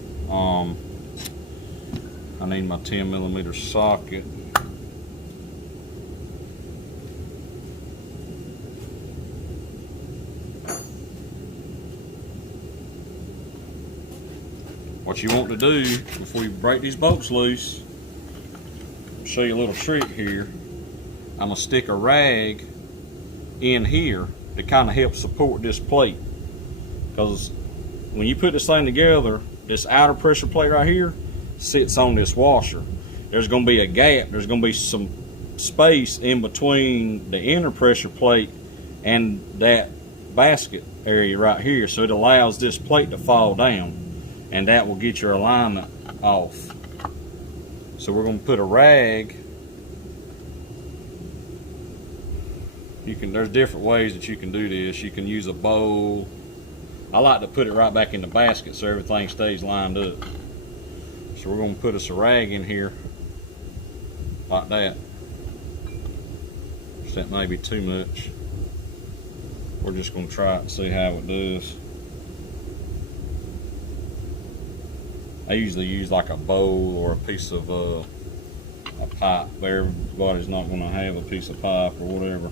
I need my 10mm socket. What you want to do before you break these bolts loose, I'll show you a little trick here. I'm gonna stick a rag in here to kind of help support this plate, because when you put this thing together, this outer pressure plate right here sits on this washer. There's going to be a gap, there's going to be some space in between the inner pressure plate and that basket area right here, so it allows this plate to fall down, and that will get your alignment off. So we're going to put a rag. There's different ways that you can do this. You can use a bowl. I like to put it right back in the basket so everything stays lined up. So we're going to put us a rag in here like that. That may be too much. We're just going to try it and see how it does. I usually use like a bowl or a piece of a pipe, but everybody's not going to have a piece of pipe or whatever.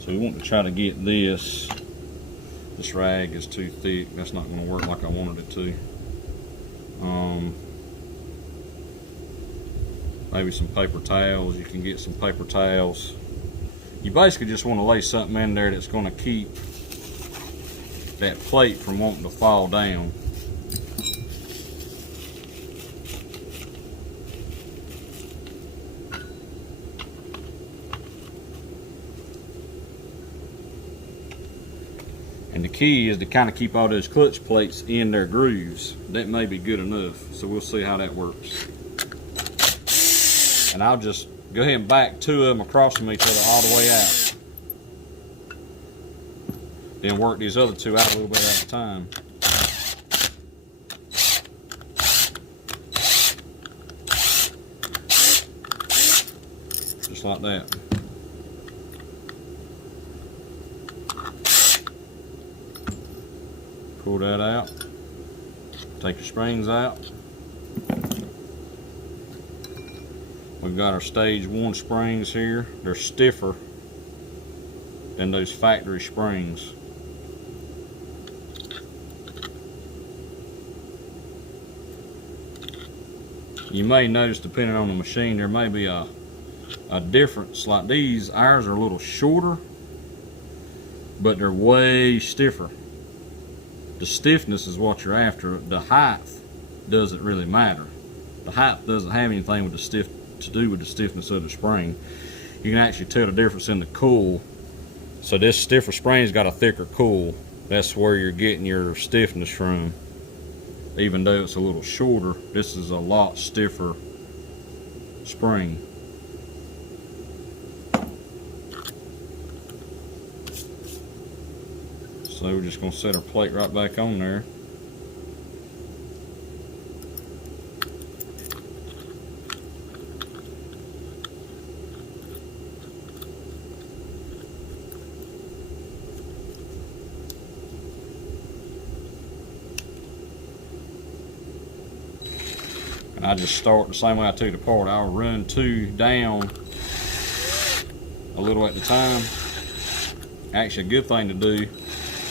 So we want to try to get this. This rag is too thick. That's not going to work like I wanted it to. Maybe some paper towels. You can get some paper towels. You basically just want to lay something in there that's going to keep that plate from wanting to fall down. And the key is to kind of keep all those clutch plates in their grooves. That may be good enough, so we'll see how that works. And I'll just go ahead and back two of them across from each other all the way out. Then work these other two out a little bit at a time. Just like that. Pull that out. Take your springs out. We've got our stage 1 springs here. They're stiffer than those factory springs. You may notice, depending on the machine, there may be a difference. Like these, ours are a little shorter, but they're way stiffer. The stiffness is what you're after. The height doesn't really matter. The height doesn't have anything with to do with the stiffness of the spring. You can actually tell the difference in the cool. So this stiffer spring's got a thicker cool. That's where you're getting your stiffness from. Even though it's a little shorter, this is a lot stiffer spring. So we're just going to set our plate right back on there. And I just start the same way I took it apart. I'll run two down a little at the time. Actually, a good thing to do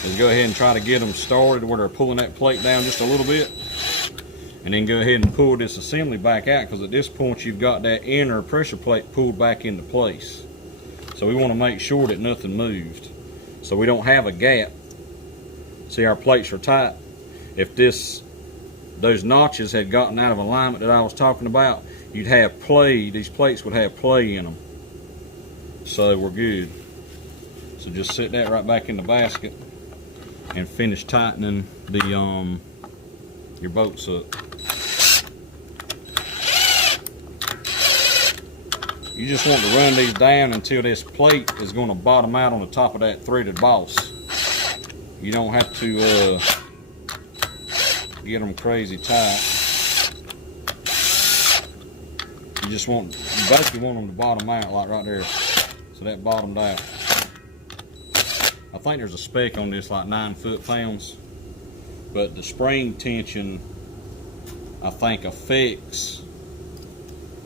is go ahead and try to get them started where they're pulling that plate down just a little bit, and then go ahead and pull this assembly back out, because at this point you've got that inner pressure plate pulled back into place. So we want to make sure that nothing moved, so we don't have a gap. See, our plates are tight. If those notches had gotten out of alignment that I was talking about, you'd have play. These plates would have play in them. So we're good. So just set that right back in the basket and finish tightening the your bolts up. You just want to run these down until this plate is going to bottom out on the top of that threaded boss. You don't have to get them crazy tight. You basically want them to bottom out like right there. So that bottomed out. I think there's a spec on this like 9 foot-pounds, but the spring tension I think, affects,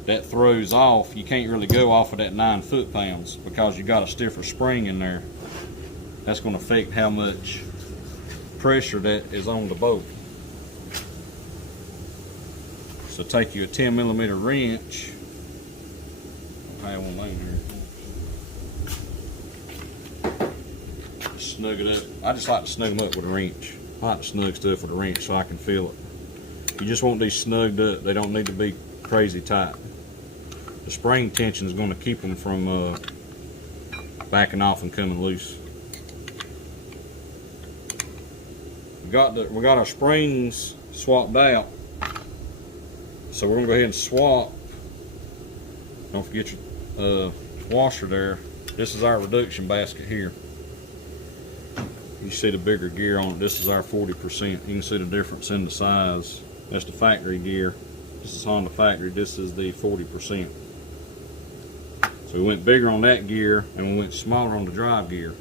that throws off, you can't really go off of that 9 foot-pounds because you got a stiffer spring in there. That's going to affect how much pressure that is on the bolt. So take you a 10mm wrench. I have one laying here. Snug it up. I just like to snug them up with a wrench. I like to snug stuff with a wrench so I can feel it. You just want these snugged up. They don't need to be crazy tight. The spring tension is going to keep them from backing off and coming loose. We got our springs swapped out, so we're going to go ahead and swap. Don't forget your washer there. This is our reduction basket here. You see the bigger gear on it. This is our 40%. You can see the difference in the size. That's the factory gear. This is Honda factory. This is the 40%. So we went bigger on that gear and we went smaller on the drive gear.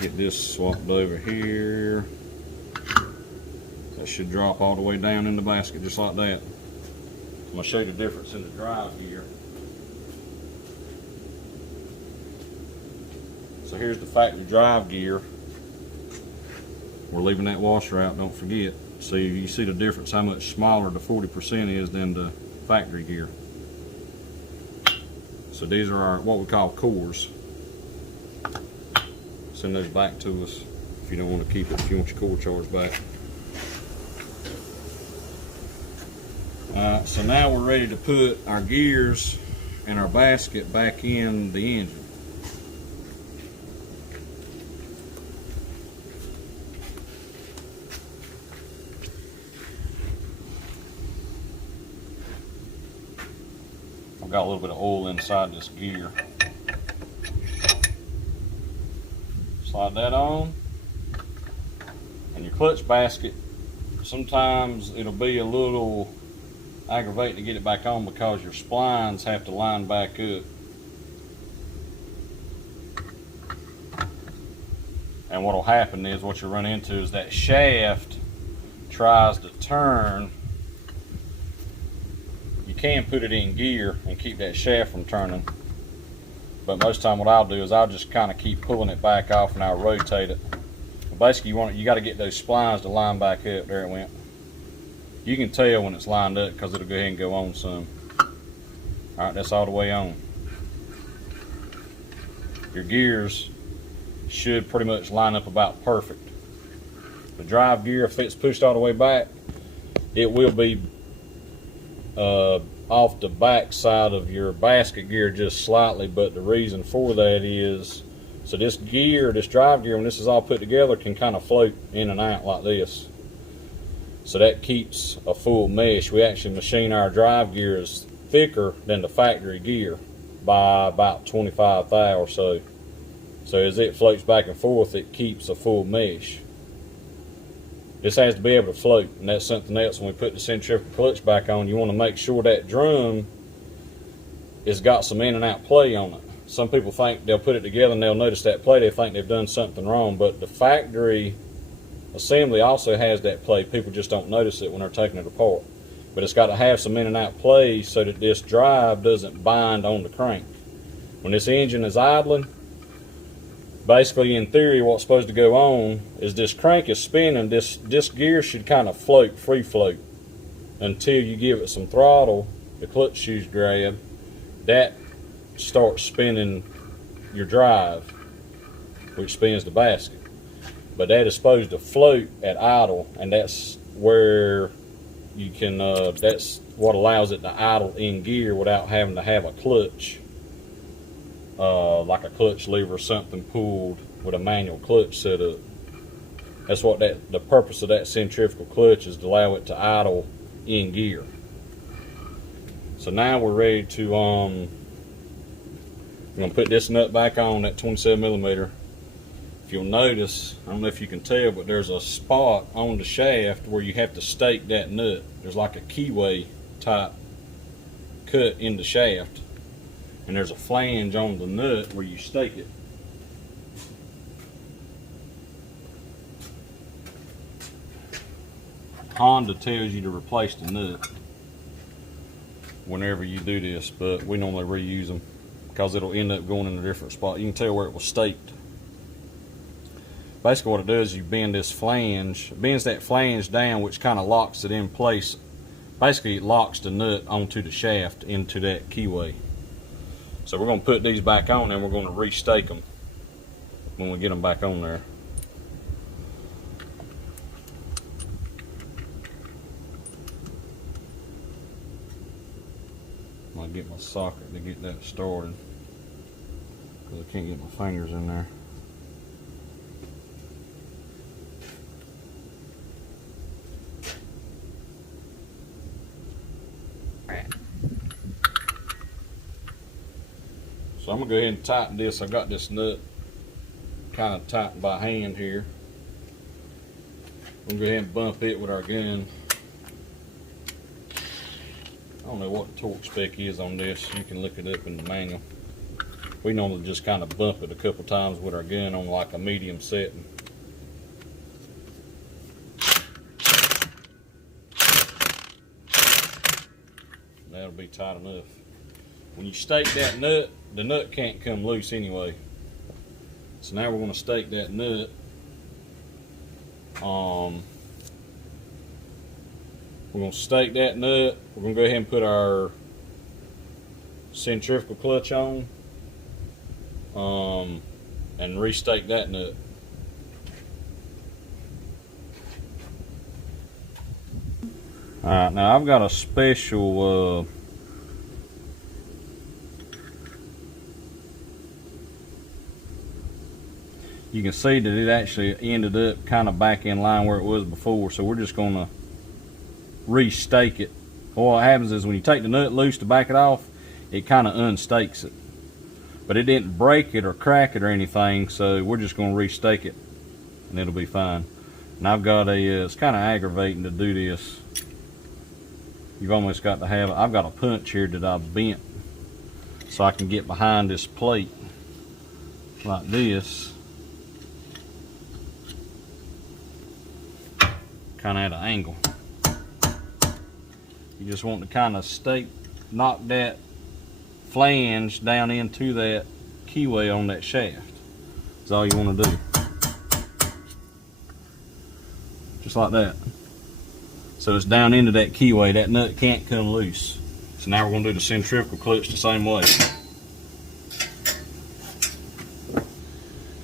Get this swapped over here. That should drop all the way down in the basket just like that. I'm going to show you the difference in the drive gear. So here's the factory drive gear. We're leaving that washer out, don't forget. So you see the difference, how much smaller the 40% is than the factory gear. So these are our, what we call cores. Send those back to us if you don't want to keep it, if you want your core charge back. Alright, so now we're ready to put our gears and our basket back in the engine. I've got a little bit of oil inside this gear. Slide that on. And your clutch basket, sometimes it'll be a little aggravating to get it back on because your splines have to line back up. And what will happen is, what you run into is that shaft tries to turn. You can put it in gear and keep that shaft from turning, but most of the time what I'll do is I'll just kind of keep pulling it back off and I'll rotate it. But basically you got to get those splines to line back up. There it went. You can tell when it's lined up because it'll go ahead and go on some. Alright, that's all the way on. Your gears should pretty much line up about perfect. The drive gear, if it's pushed all the way back, it will be off the back side of your basket gear just slightly, but the reason for that is, so this gear, this drive gear, when this is all put together, can kind of float in and out like this. So that keeps a full mesh. We actually machine our drive gears thicker than the factory gear by about 25 thou or so. So as it floats back and forth, it keeps a full mesh. This has to be able to float, and that's something else. When we put the centrifugal clutch back on, you want to make sure that drum has got some in and out play on it. Some people think they'll put it together and they'll notice that play, they think they've done something wrong, but the factory assembly also has that play. People just don't notice it when they're taking it apart. But it's got to have some in and out play so that this drive doesn't bind on the crank. When this engine is idling, basically in theory what's supposed to go on is this crank is spinning, this gear should kind of float, free float, until you give it some throttle, the clutch shoes grab, that starts spinning your drive, which spins the basket. But that is supposed to float at idle, and that's where you can, that's what allows it to idle in gear without having to have a clutch, like a clutch lever or something pulled with a manual clutch set up. That's what the purpose of that centrifugal clutch is, to allow it to idle in gear. So now we're ready to, I'm going to put this nut back on, that 27mm. If you'll notice, I don't know if you can tell, but there's a spot on the shaft where you have to stake that nut. There's like a keyway type cut in the shaft, and there's a flange on the nut where you stake it. Honda tells you to replace the nut whenever you do this, but we normally reuse them because it'll end up going in a different spot. You can tell where it was staked. Basically what it does is you bend this flange, bends that flange down, which kind of locks it in place. Basically it locks the nut onto the shaft into that keyway. So we're going to put these back on and we're going to restake them when we get them back on there. I'm going to get my socket to get that started because I can't get my fingers in there. So I'm going to go ahead and tighten this. I got this nut kind of tightened by hand here. We'll go ahead and bump it with our gun. I don't know what the torque spec is on this. You can look it up in the manual. We normally just kind of bump it a couple times with our gun on like a medium setting. That'll be tight enough. When you stake that nut, the nut can't come loose anyway. So now we're going to stake that nut. We're going to stake that nut. We're going to go ahead and put our centrifugal clutch on and restake that nut. Alright, now I've got a special you can see that it actually ended up kind of back in line where it was before, so we're just going to restake it. What happens is when you take the nut loose to back it off, it kind of unstakes it. But it didn't break it or crack it or anything, so we're just going to restake it and it'll be fine. And I've got it's kind of aggravating to do this. You've almost got to have, I've got a punch here that I've bent so I can get behind this plate like this. Kind of at an angle. You just want to kind of knock that flange down into that keyway on that shaft. That's all you want to do. Just like that. So it's down into that keyway. That nut can't come loose. So now we're going to do the centrifugal clutch the same way.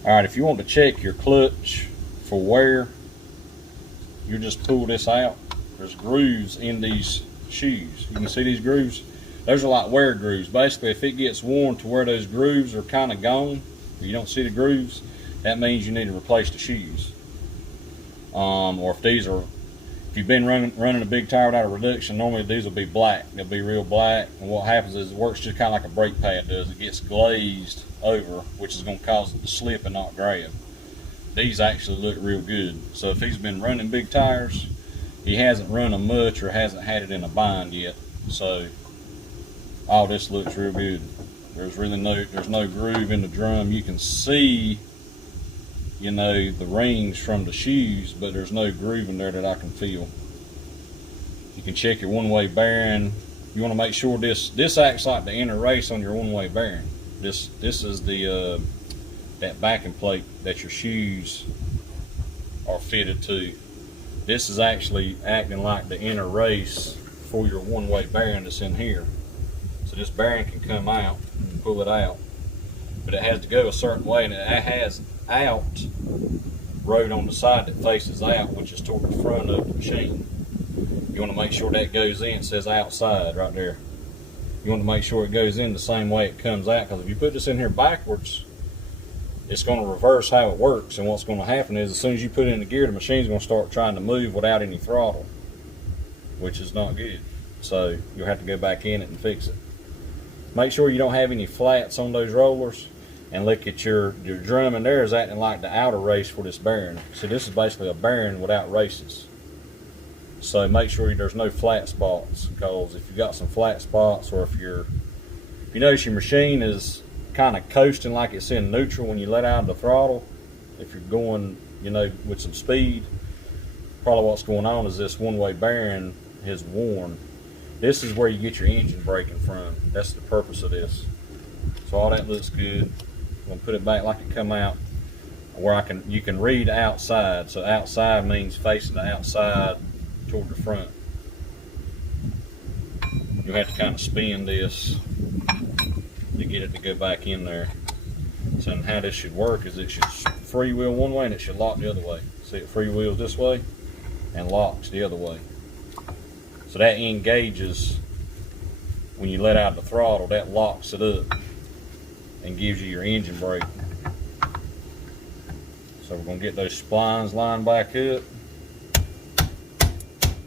Alright, if you want to check your clutch for wear, you just pull this out. There's grooves in these shoes. You can see these grooves. Those are like wear grooves. Basically, if it gets worn to where those grooves are kind of gone, or you don't see the grooves, that means you need to replace the shoes. Or if you've been running a big tire without a reduction, normally these will be black. They'll be real black. And what happens is it works just kind of like a brake pad does. It gets glazed over, which is going to cause it to slip and not grab. These actually look real good. So if he's been running big tires, he hasn't run them much or hasn't had it in a bind yet. So all this looks real good. There's no groove in the drum. You can see, you know, the rings from the shoes, but there's no groove in there that I can feel. You can check your one-way bearing. You want to make sure this acts like the inner race on your one-way bearing. This is the that backing plate that your shoes are fitted to. This is actually acting like the inner race for your one-way bearing that's in here. So this bearing can come out and pull it out, but it has to go a certain way, and it has out road on the side that faces out, which is toward the front of the machine. You want to make sure that goes in. It says outside right there. You want to make sure it goes in the same way it comes out, because if you put this in here backwards, it's going to reverse how it works. And what's going to happen is as soon as you put it in the gear, the machine's going to start trying to move without any throttle, which is not good. So you'll have to go back in it and fix it. Make sure you don't have any flats on those rollers, and look at your drum in there is acting like the outer race for this bearing. So this is basically a bearing without races. So make sure there's no flat spots, because if you've got some flat spots, or if you notice your machine is kind of coasting like it's in neutral when you let out the throttle, if you're going, you know, with some speed, probably what's going on is this one-way bearing is worn. This is where you get your engine braking from. That's the purpose of this. So all that looks good. I'm gonna put it back like it come out, where you can read outside. So outside means facing the outside toward the front. You'll have to kind of spin this to get it to go back in there. So how this should work is it should freewheel one way and it should lock the other way. See, it freewheels this way and locks the other way. So that engages when you let out the throttle, that locks it up and gives you your engine brake. So we're going to get those splines lined back up,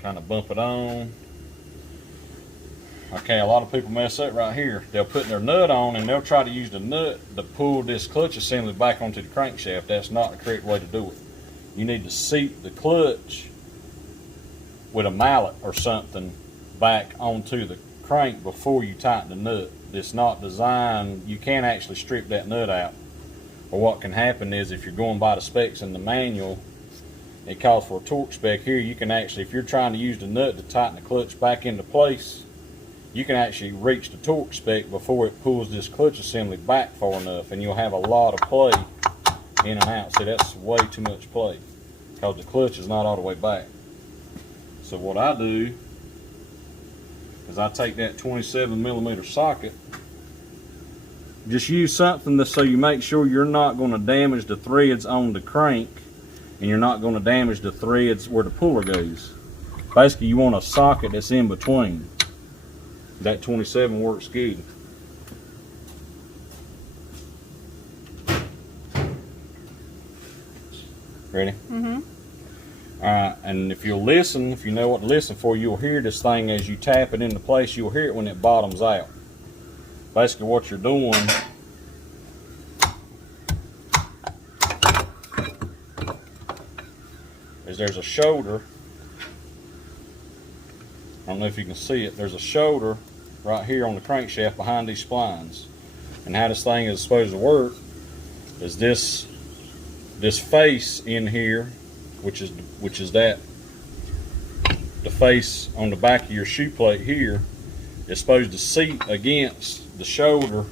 kind of bump it on. Okay, a lot of people mess up right here. They'll put their nut on and they'll try to use the nut to pull this clutch assembly back onto the crankshaft. That's not the correct way to do it. You need to seat the clutch with a mallet or something back onto the crank before you tighten the nut. It's not designed, you can't actually strip that nut out. Or what can happen is if you're going by the specs in the manual, it calls for a torque spec. Here you can actually, if you're trying to use the nut to tighten the clutch back into place, you can actually reach the torque spec before it pulls this clutch assembly back far enough, and you'll have a lot of play in and out. See, that's way too much play because the clutch is not all the way back. So what I do is I take that 27mm socket, just use something so you make sure you're not going to damage the threads on the crank and you're not going to damage the threads where the puller goes. Basically, you want a socket that's in between. That 27 works good. Ready? Mm-hmm. Alright, and if you'll listen, if you know what to listen for, you'll hear this thing as you tap it into place. You'll hear it when it bottoms out. Basically what you're doing is there's a shoulder. I don't know if you can see it. There's a shoulder right here on the crankshaft behind these splines. And how this thing is supposed to work is this face in here, which is the face on the back of your shoe plate here, is supposed to seat against the shoulder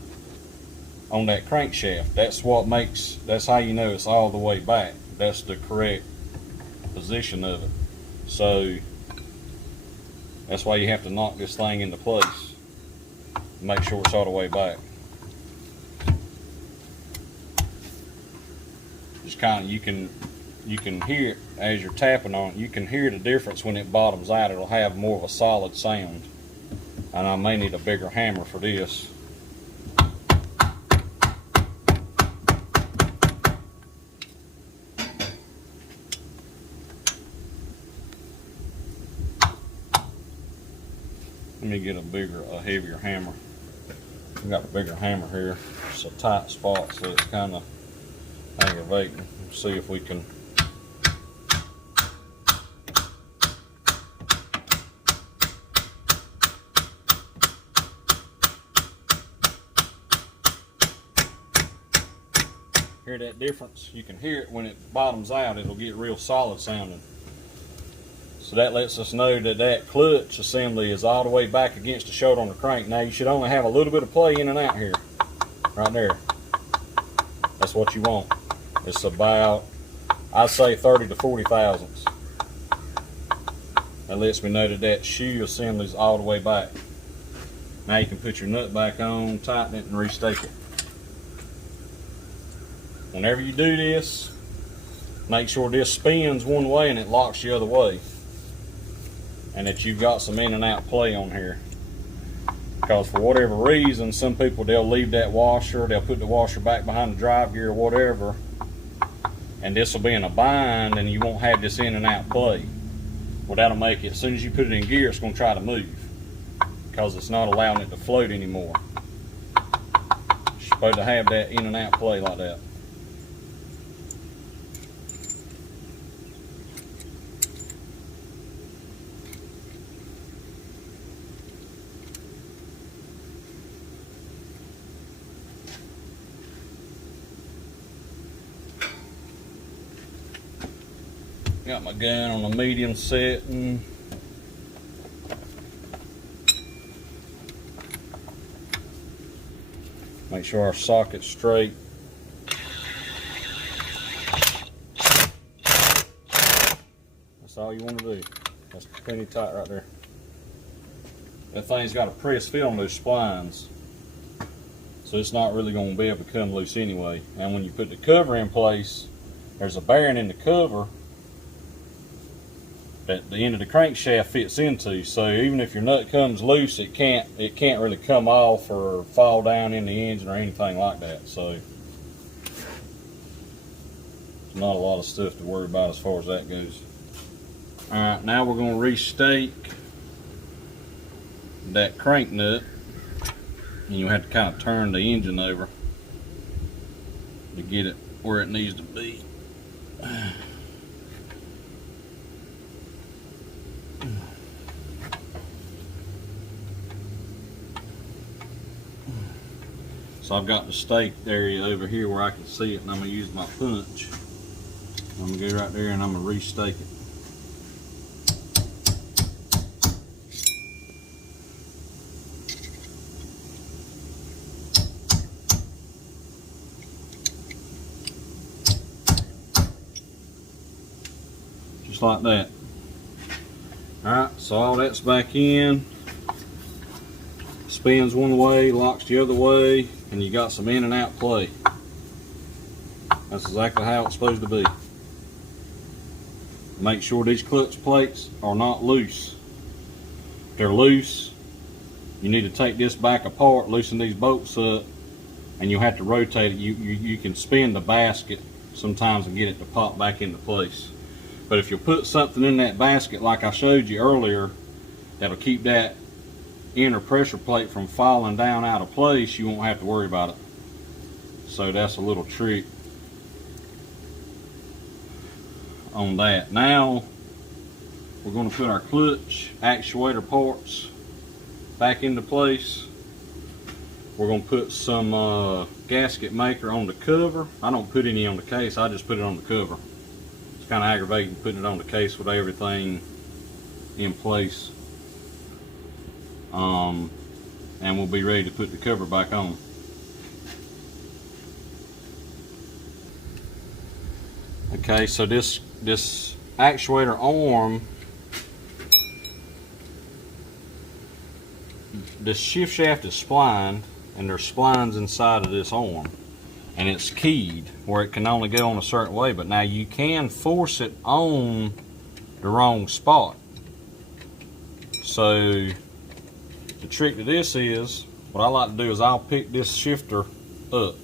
on that crankshaft. That's how you know it's all the way back. That's the correct position of it. So that's why you have to knock this thing into place. Make sure it's all the way back. Just kind of, you can hear it as you're tapping on it. You can hear the difference when it bottoms out. It'll have more of a solid sound. And I may need a bigger hammer for this. Let me get a heavier hammer. I got a bigger hammer here. It's a tight spot, so it's kind of aggravating. Let's see if we can. Hear that difference? You can hear it when it bottoms out. It'll get real solid sounding. So that lets us know that that clutch assembly is all the way back against the shoulder on the crank. Now you should only have a little bit of play in and out here. Right there. That's what you want. It's about, I'd say 30 to 40 thousandths. That lets me know that that shoe assembly is all the way back. Now you can put your nut back on, tighten it, and restake it. Whenever you do this, make sure this spins one way and it locks the other way. And that you've got some in and out play on here. Because for whatever reason, some people, they'll leave that washer, they'll put the washer back behind the drive gear or whatever, and this will be in a bind and you won't have this in and out play. Well, that'll make it, as soon as you put it in gear, it's going to try to move because it's not allowing it to float anymore. You're supposed to have that in and out play like that. Got my gun on the medium setting. Make sure our socket's straight. That's all you want to do. That's plenty tight right there. That thing's got a press fit on those splines, so it's not really going to be able to come loose anyway. And when you put the cover in place, there's a bearing in the cover that the end of the crankshaft fits into. So even if your nut comes loose, it can't really come off or fall down in the engine or anything like that. So there's not a lot of stuff to worry about as far as that goes. All right, now we're going to restake that crank nut, and you'll have to kind of turn the engine over to get it where it needs to be. So I've got the stake area over here where I can see it, and I'm going to use my punch. I'm going to go right there and I'm going to restake it. Just like that. Alright, so all that's back in. Spins one way, locks the other way, and you got some in and out play. That's exactly how it's supposed to be. Make sure these clutch plates are not loose. If they're loose, you need to take this back apart, loosen these bolts up, and you'll have to rotate it. You can spin the basket sometimes and get it to pop back into place. But if you put something in that basket like I showed you earlier, that'll keep that inner pressure plate from falling down out of place, you won't have to worry about it. So that's a little trick on that. Now we're going to put our clutch actuator parts back into place. We're going to put some gasket maker on the cover. I don't put any on the case, I just put it on the cover. It's kind of aggravating putting it on the case with everything in place. And we'll be ready to put the cover back on. Okay, so this actuator arm, this shift shaft is splined, and there's splines inside of this arm, and it's keyed where it can only go on a certain way. But now you can force it on the wrong spot. So the trick to this is, what I like to do is I'll pick this shifter up.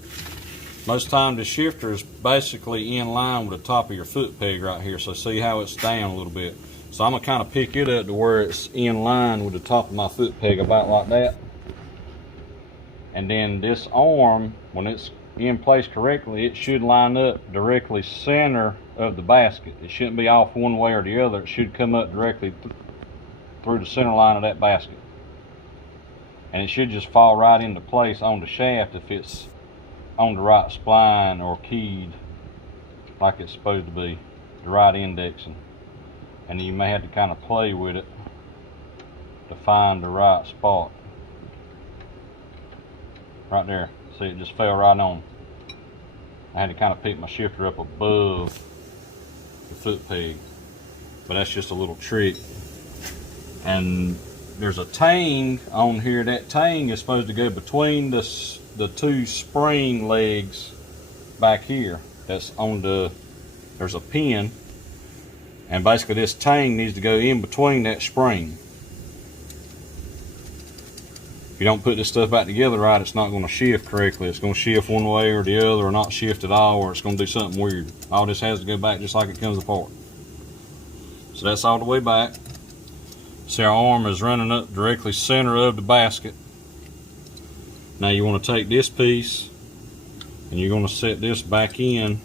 Most time the shifter is basically in line with the top of your foot peg right here. So see how it's down a little bit. So I'm going to kind of pick it up to where it's in line with the top of my foot peg, about like that. And then this arm, when it's in place correctly, it should line up directly center of the basket. It shouldn't be off one way or the other. It should come up directly through the center line of that basket. And it should just fall right into place on the shaft if it's on the right spline or keyed like it's supposed to be, the right indexing. And you may have to kind of play with it to find the right spot. Right there, see, it just fell right on. I had to kind of pick my shifter up above the foot peg, but that's just a little trick. And there's a tang on here. That tang is supposed to go between the two spring legs back here. That's on there's a pin, and basically this tang needs to go in between that spring. If you don't put this stuff back together right, it's not going to shift correctly. It's going to shift one way or the other, or not shift at all, or it's going to do something weird. All this has to go back just like it comes apart. So that's all the way back. See, our arm is running up directly center of the basket. Now you want to take this piece and you're going to set this back in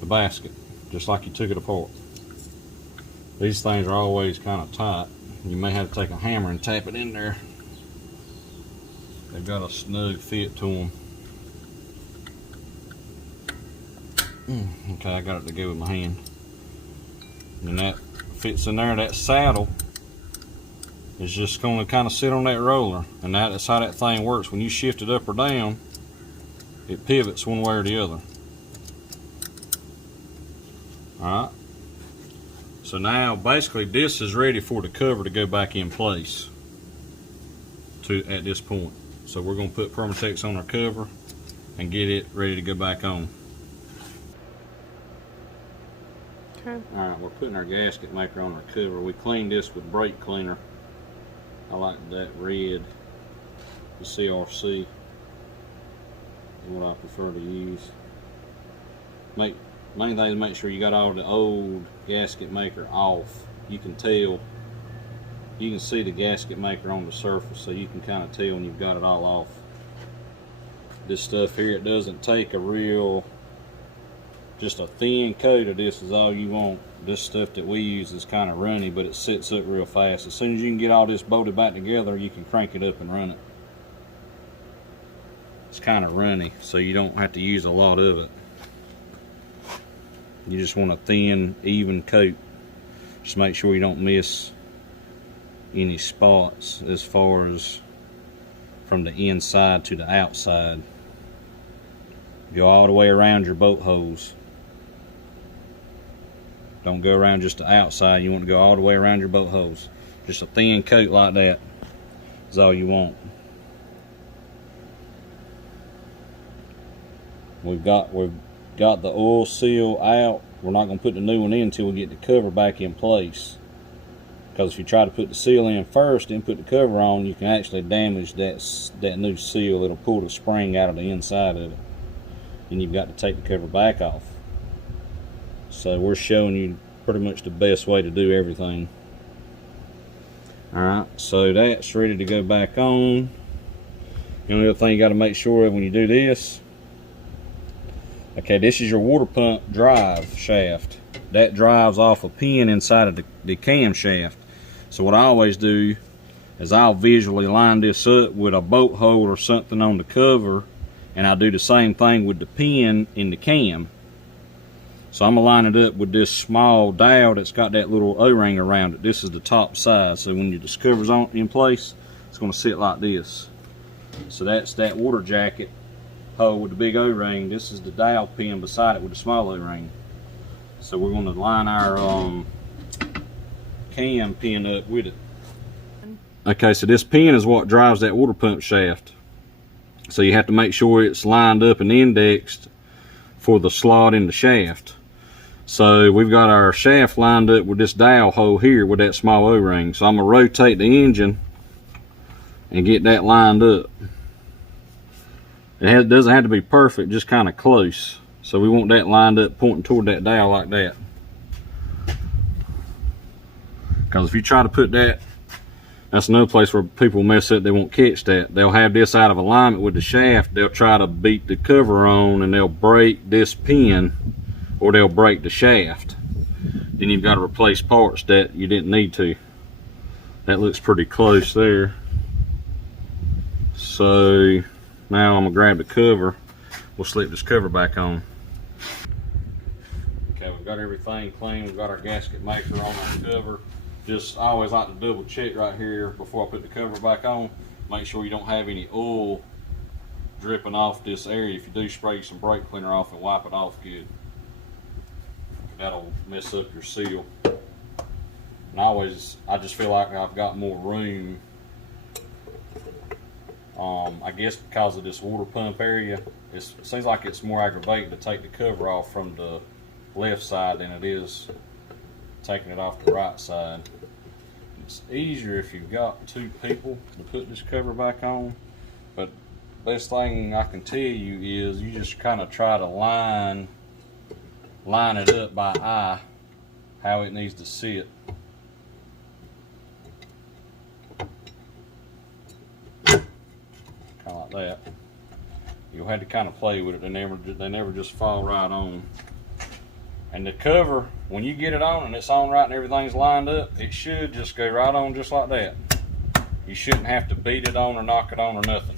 the basket, just like you took it apart. These things are always kind of tight. You may have to take a hammer and tap it in there. They've got a snug fit to them. Okay, I got it to go with my hand. And that fits in there. That saddle is just going to kind of sit on that roller, and that's how that thing works. When you shift it up or down, it pivots one way or the other. Alright, so now basically this is ready for the cover to go back in place at this point. So we're going to put Permatex on our cover and get it ready to go back on. Okay. Alright, we're putting our gasket maker on our cover. We cleaned this with brake cleaner. I like that red, the CRC is what I prefer to use. Main thing is make sure you got all the old gasket maker off. You can tell, you can see the gasket maker on the surface, so you can kind of tell when you've got it all off. This stuff here, it doesn't take a real, just a thin coat of this is all you want. This stuff that we use is kind of runny, but it sits up real fast. As soon as you can get all this bolted back together, you can crank it up and run it. It's kind of runny, so you don't have to use a lot of it. You just want a thin, even coat. Just make sure you don't miss any spots as far as from the inside to the outside. Go all the way around your boat hose. Don't go around just the outside. You want to go all the way around your boat hose. Just a thin coat like that is all you want. We've got the oil seal out. We're not going to put the new one in until we get the cover back in place. Because if you try to put the seal in first and put the cover on, you can actually damage that new seal. It'll pull the spring out of the inside of it. And you've got to take the cover back off. So we're showing you pretty much the best way to do everything. Alright, so that's ready to go back on. The only other thing you got to make sure of when you do this, okay, this is your water pump drive shaft. That drives off a pin inside of the camshaft. So what I always do is I'll visually line this up with a boat hole or something on the cover, and I'll do the same thing with the pin in the cam. So I'm going to line it up with this small dowel that's got that little O-ring around it. This is the top side, so when your cover's in place, it's going to sit like this. So that's that water jacket hole with the big O-ring. This is the dowel pin beside it with the small O-ring. So we're going to line our cam pin up with it. Okay, so this pin is what drives that water pump shaft. So you have to make sure it's lined up and indexed for the slot in the shaft. So we've got our shaft lined up with this dowel hole here with that small O-ring. So I'm going to rotate the engine and get that lined up. It doesn't have to be perfect, just kind of close. So we want that lined up pointing toward that dowel like that. Because if you try to put that, that's another place where people mess up, they won't catch that. They'll have this out of alignment with the shaft, they'll try to beat the cover on and they'll break this pin or they'll break the shaft. Then you've got to replace parts that you didn't need to. That looks pretty close there. So now I'm going to grab the cover. We'll slip this cover back on. Okay, we've got everything clean. We've got our gasket maker on our cover. Just, I always like to double check right here before I put the cover back on. Make sure you don't have any oil dripping off this area. If you do, spray some brake cleaner off and wipe it off good. That'll mess up your seal. And I just feel like I've got more room. I guess because of this water pump area, it seems like it's more aggravating to take the cover off from the left side than it is taking it off the right side. It's easier if you've got two people to put this cover back on, but best thing I can tell you is you just kind of try to line it up by eye how it needs to sit. Kind of like that. You'll have to kind of play with it. They never just fall right on. And the cover, when you get it on and it's on right and everything's lined up, it should just go right on just like that. You shouldn't have to beat it on or knock it on or nothing.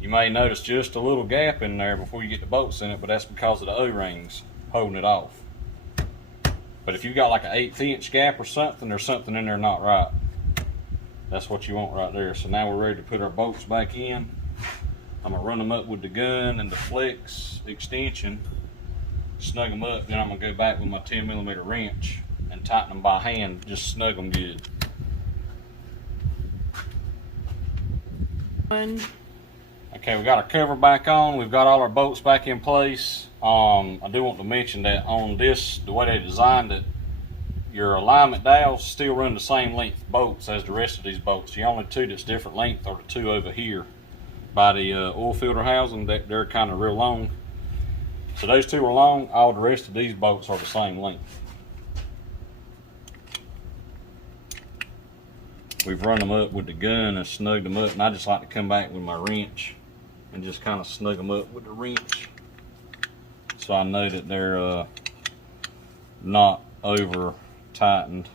You may notice just a little gap in there before you get the bolts in it, but that's because of the O-rings holding it off. But if you got like an 1/8 inch gap or something, there's something in there not right. That's what you want right there. So now we're ready to put our bolts back in. I'm gonna run them up with the gun and the flex extension, snug them up, then I'm gonna go back with my 10mm wrench and tighten them by hand, just snug them good. Okay, we got our cover back on. We've got all our bolts back in place. I do want to mention that on this, the way they designed it, your alignment dowels still run the same length bolts as the rest of these bolts. The only two that's different length are the two over here by the oil filter housing. They're kind of real long. So those two are long. All the rest of these bolts are the same length. We've run them up with the gun and snugged them up, and I just like to come back with my wrench and just kind of snug them up with the wrench, so I know that they're not over tightened.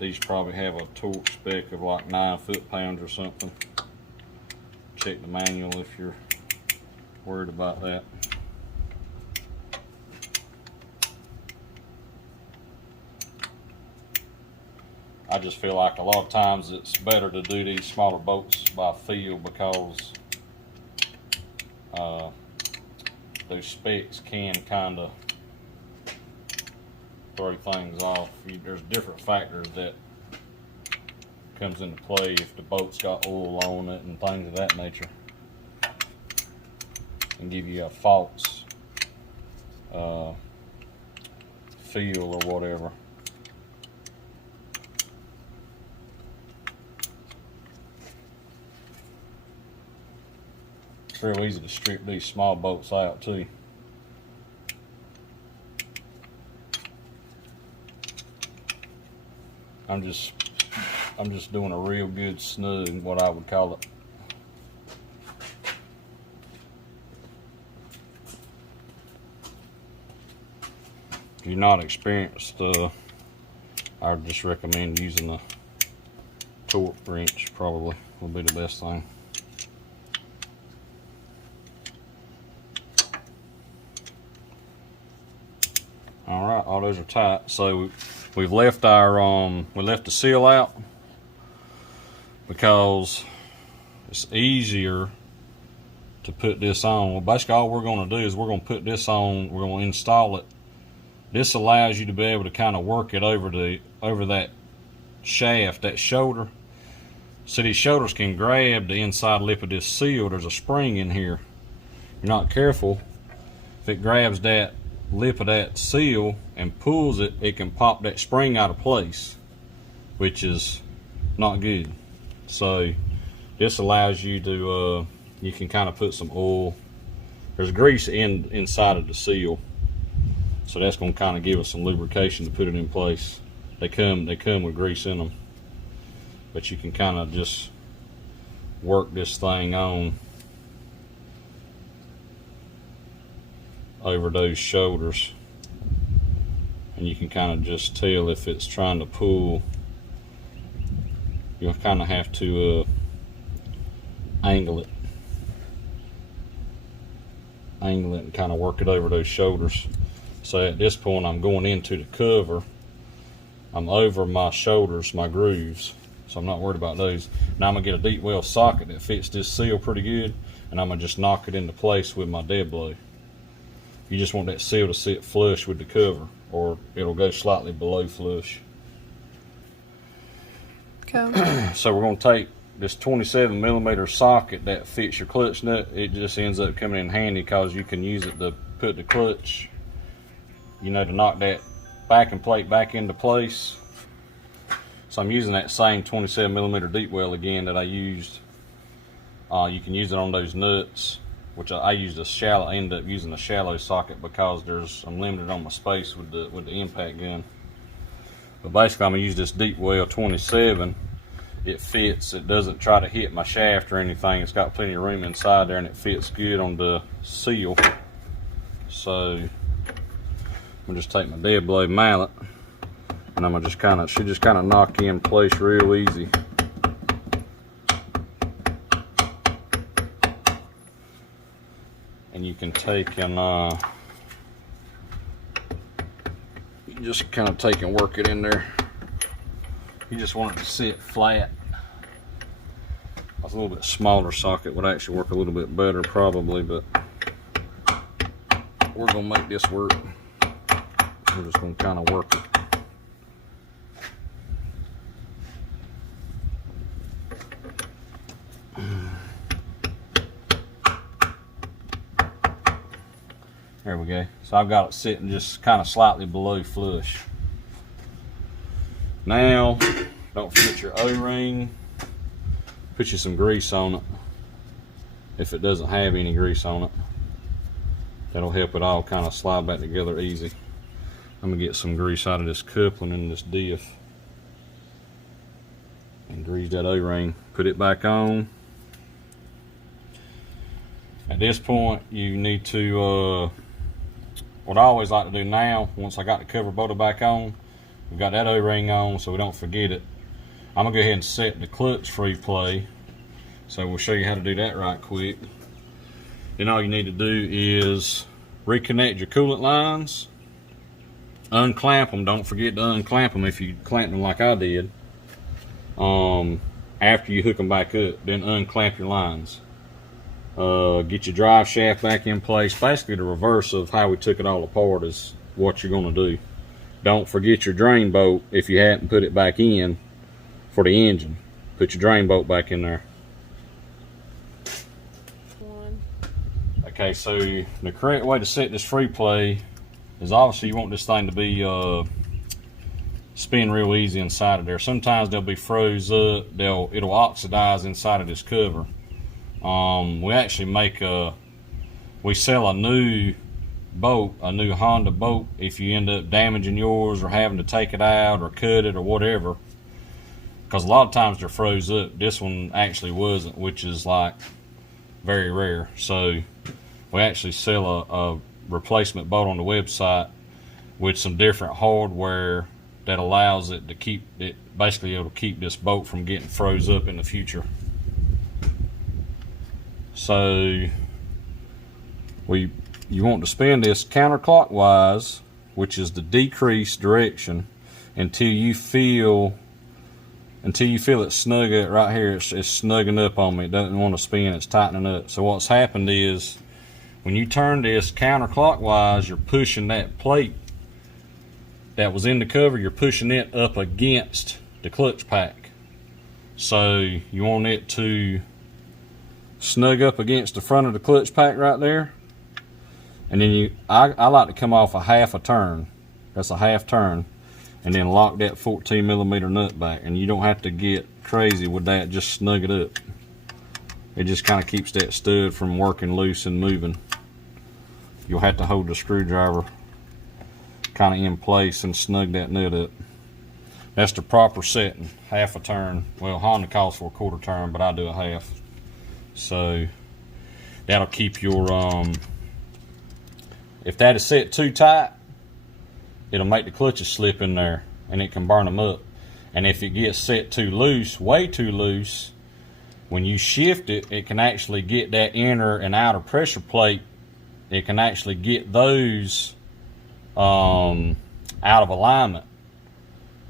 These probably have a torque spec of like 9 foot-pounds or something. Check the manual if you're worried about that. I just feel like a lot of times it's better to do these smaller bolts by feel, because those specs can kind of throw things off. There's different factors that comes into play if the bolt's got oil on it and things of that nature, and give you a false feel or whatever. It's real easy to strip these small bolts out too. I'm just doing a real good snug, what I would call it. If you're not experienced, I would just recommend using a torque wrench. Probably will be the best thing. All right, all those are tight. So we've left our we left the seal out because it's easier to put this on. Well, basically all we're going to do is we're going to put this on. We're going to install it. This allows you to be able to kind of work it over that shaft, that shoulder. So these shoulders can grab the inside lip of this seal. There's a spring in here. If you're not careful, if it grabs that lip of that seal and pulls it, it can pop that spring out of place, which is not good. So this allows you to you can kind of put some oil. There's grease inside of the seal, so that's going to kind of give us some lubrication to put it in place. They come with grease in them, but you can kind of just work this thing on over those shoulders, and you can kind of just tell if it's trying to pull. You'll kind of have to angle it and kind of work it over those shoulders. So at this point I'm going into the cover. I'm over my shoulders, my grooves, so I'm not worried about those. Now I'm gonna get a deep well socket that fits this seal pretty good, and I'm gonna just knock it into place with my dead blow. You just want that seal to sit flush with the cover, or it'll go slightly below flush. Okay. So we're going to take this 27mm socket that fits your clutch nut. It just ends up coming in handy because you can use it to put the clutch, you know, to knock that backing plate back into place. So I'm using that same 27mm deep well again that I used. You can use it on those nuts, which I used a shallow. I ended up using a shallow socket because I'm limited on my space with the impact gun. But basically I'm gonna use this deep well 27. It fits. It doesn't try to hit my shaft or anything. It's got plenty of room inside there, and it fits good on the seal. So I'm gonna just take my dead blow mallet, and I'm gonna just kind of knock in place real easy. and you can take and you just kind of take and work it in there. You just want it to sit flat. A little bit smaller socket would actually work a little bit better probably, but we're gonna make this work. We're just gonna kind of work it. There we go. So I've got it sitting just kind of slightly below flush. Now, don't forget your O-ring. Put you some grease on it. If it doesn't have any grease on it, that'll help it all kind of slide back together easy. I'm gonna get some grease out of this coupling in this diff and grease that O-ring. Put it back on. At this point, you need to, what I always like to do now, once I got the cover bolted back on, we've got that O-ring on so we don't forget it. I'm gonna go ahead and set the clutch free play. So we'll show you how to do that right quick. Then all you need to do is reconnect your coolant lines, unclamp them. Don't forget to unclamp them if you clamp them like I did. After you hook them back up, then unclamp your lines. Get your drive shaft back in place. Basically the reverse of how we took it all apart is what you're gonna do. Don't forget your drain bolt if you hadn't put it back in for the engine. Put your drain bolt back in there. Okay, so the correct way to set this free play is obviously you want this thing to be spin real easy inside of there. Sometimes they'll be froze up, it'll oxidize inside of this cover. We actually we sell a new bolt, a new Honda bolt, if you end up damaging yours or having to take it out or cut it or whatever, because a lot of times they're froze up. This one actually wasn't, which is like very rare. So we actually sell a replacement bolt on the website with some different hardware that allows it to keep it, basically it'll keep this bolt from getting froze up in the future. So you want to spin this counterclockwise, which is the decrease direction, until you feel it snug up right here. It's snugging up on me. It doesn't want to spin, it's tightening up. So what's happened is when you turn this counterclockwise, you're pushing that plate that was in the cover, you're pushing it up against the clutch pack. So you want it to snug up against the front of the clutch pack right there. And then I like to come off a half a turn. That's a half turn. And then lock that 14mm nut back. And you don't have to get crazy with that, just snug it up. It just kind of keeps that stud from working loose and moving. You'll have to hold the screwdriver kind of in place and snug that nut up. That's the proper setting, half a turn. Well, Honda calls for a quarter turn, but I do a half. So that'll keep your, if that is set too tight, it'll make the clutches slip in there and it can burn them up. And if it gets set too loose, way too loose, when you shift it, it can actually get that inner and outer pressure plate, it can actually get those out of alignment.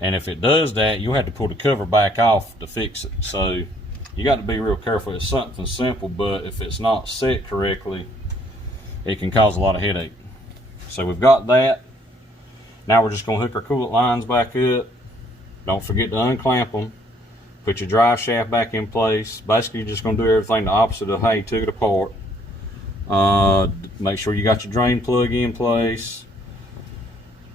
And if it does that, you'll have to pull the cover back off to fix it. So you got to be real careful. It's something simple, but if it's not set correctly, it can cause a lot of headache. So we've got that. Now we're just going to hook our coolant lines back up. Don't forget to unclamp them. Put your drive shaft back in place. Basically, you're just going to do everything the opposite of how you took it apart. Make sure you got your drain plug in place.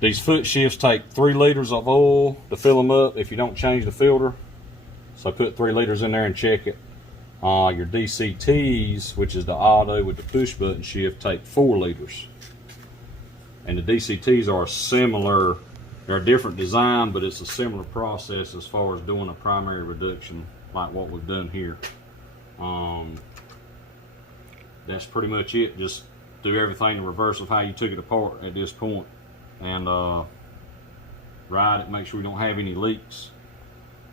These foot shifts take 3 liters of oil to fill them up if you don't change the filter. So put 3 liters in there and check it. Your DCTs, which is the auto with the push button shift, take 4 liters. And the DCTs are similar, they're a different design, but it's a similar process as far as doing a primary reduction like what we've done here. That's pretty much it. Just do everything in reverse of how you took it apart at this point. And ride it, make sure we don't have any leaks.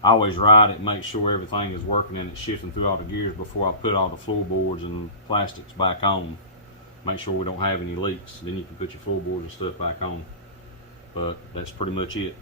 I always ride it, make sure everything is working and it's shifting through all the gears before I put all the floorboards and plastics back on. make sure we don't have any leaks. Then you can put your floorboards and stuff back on. But that's pretty much it.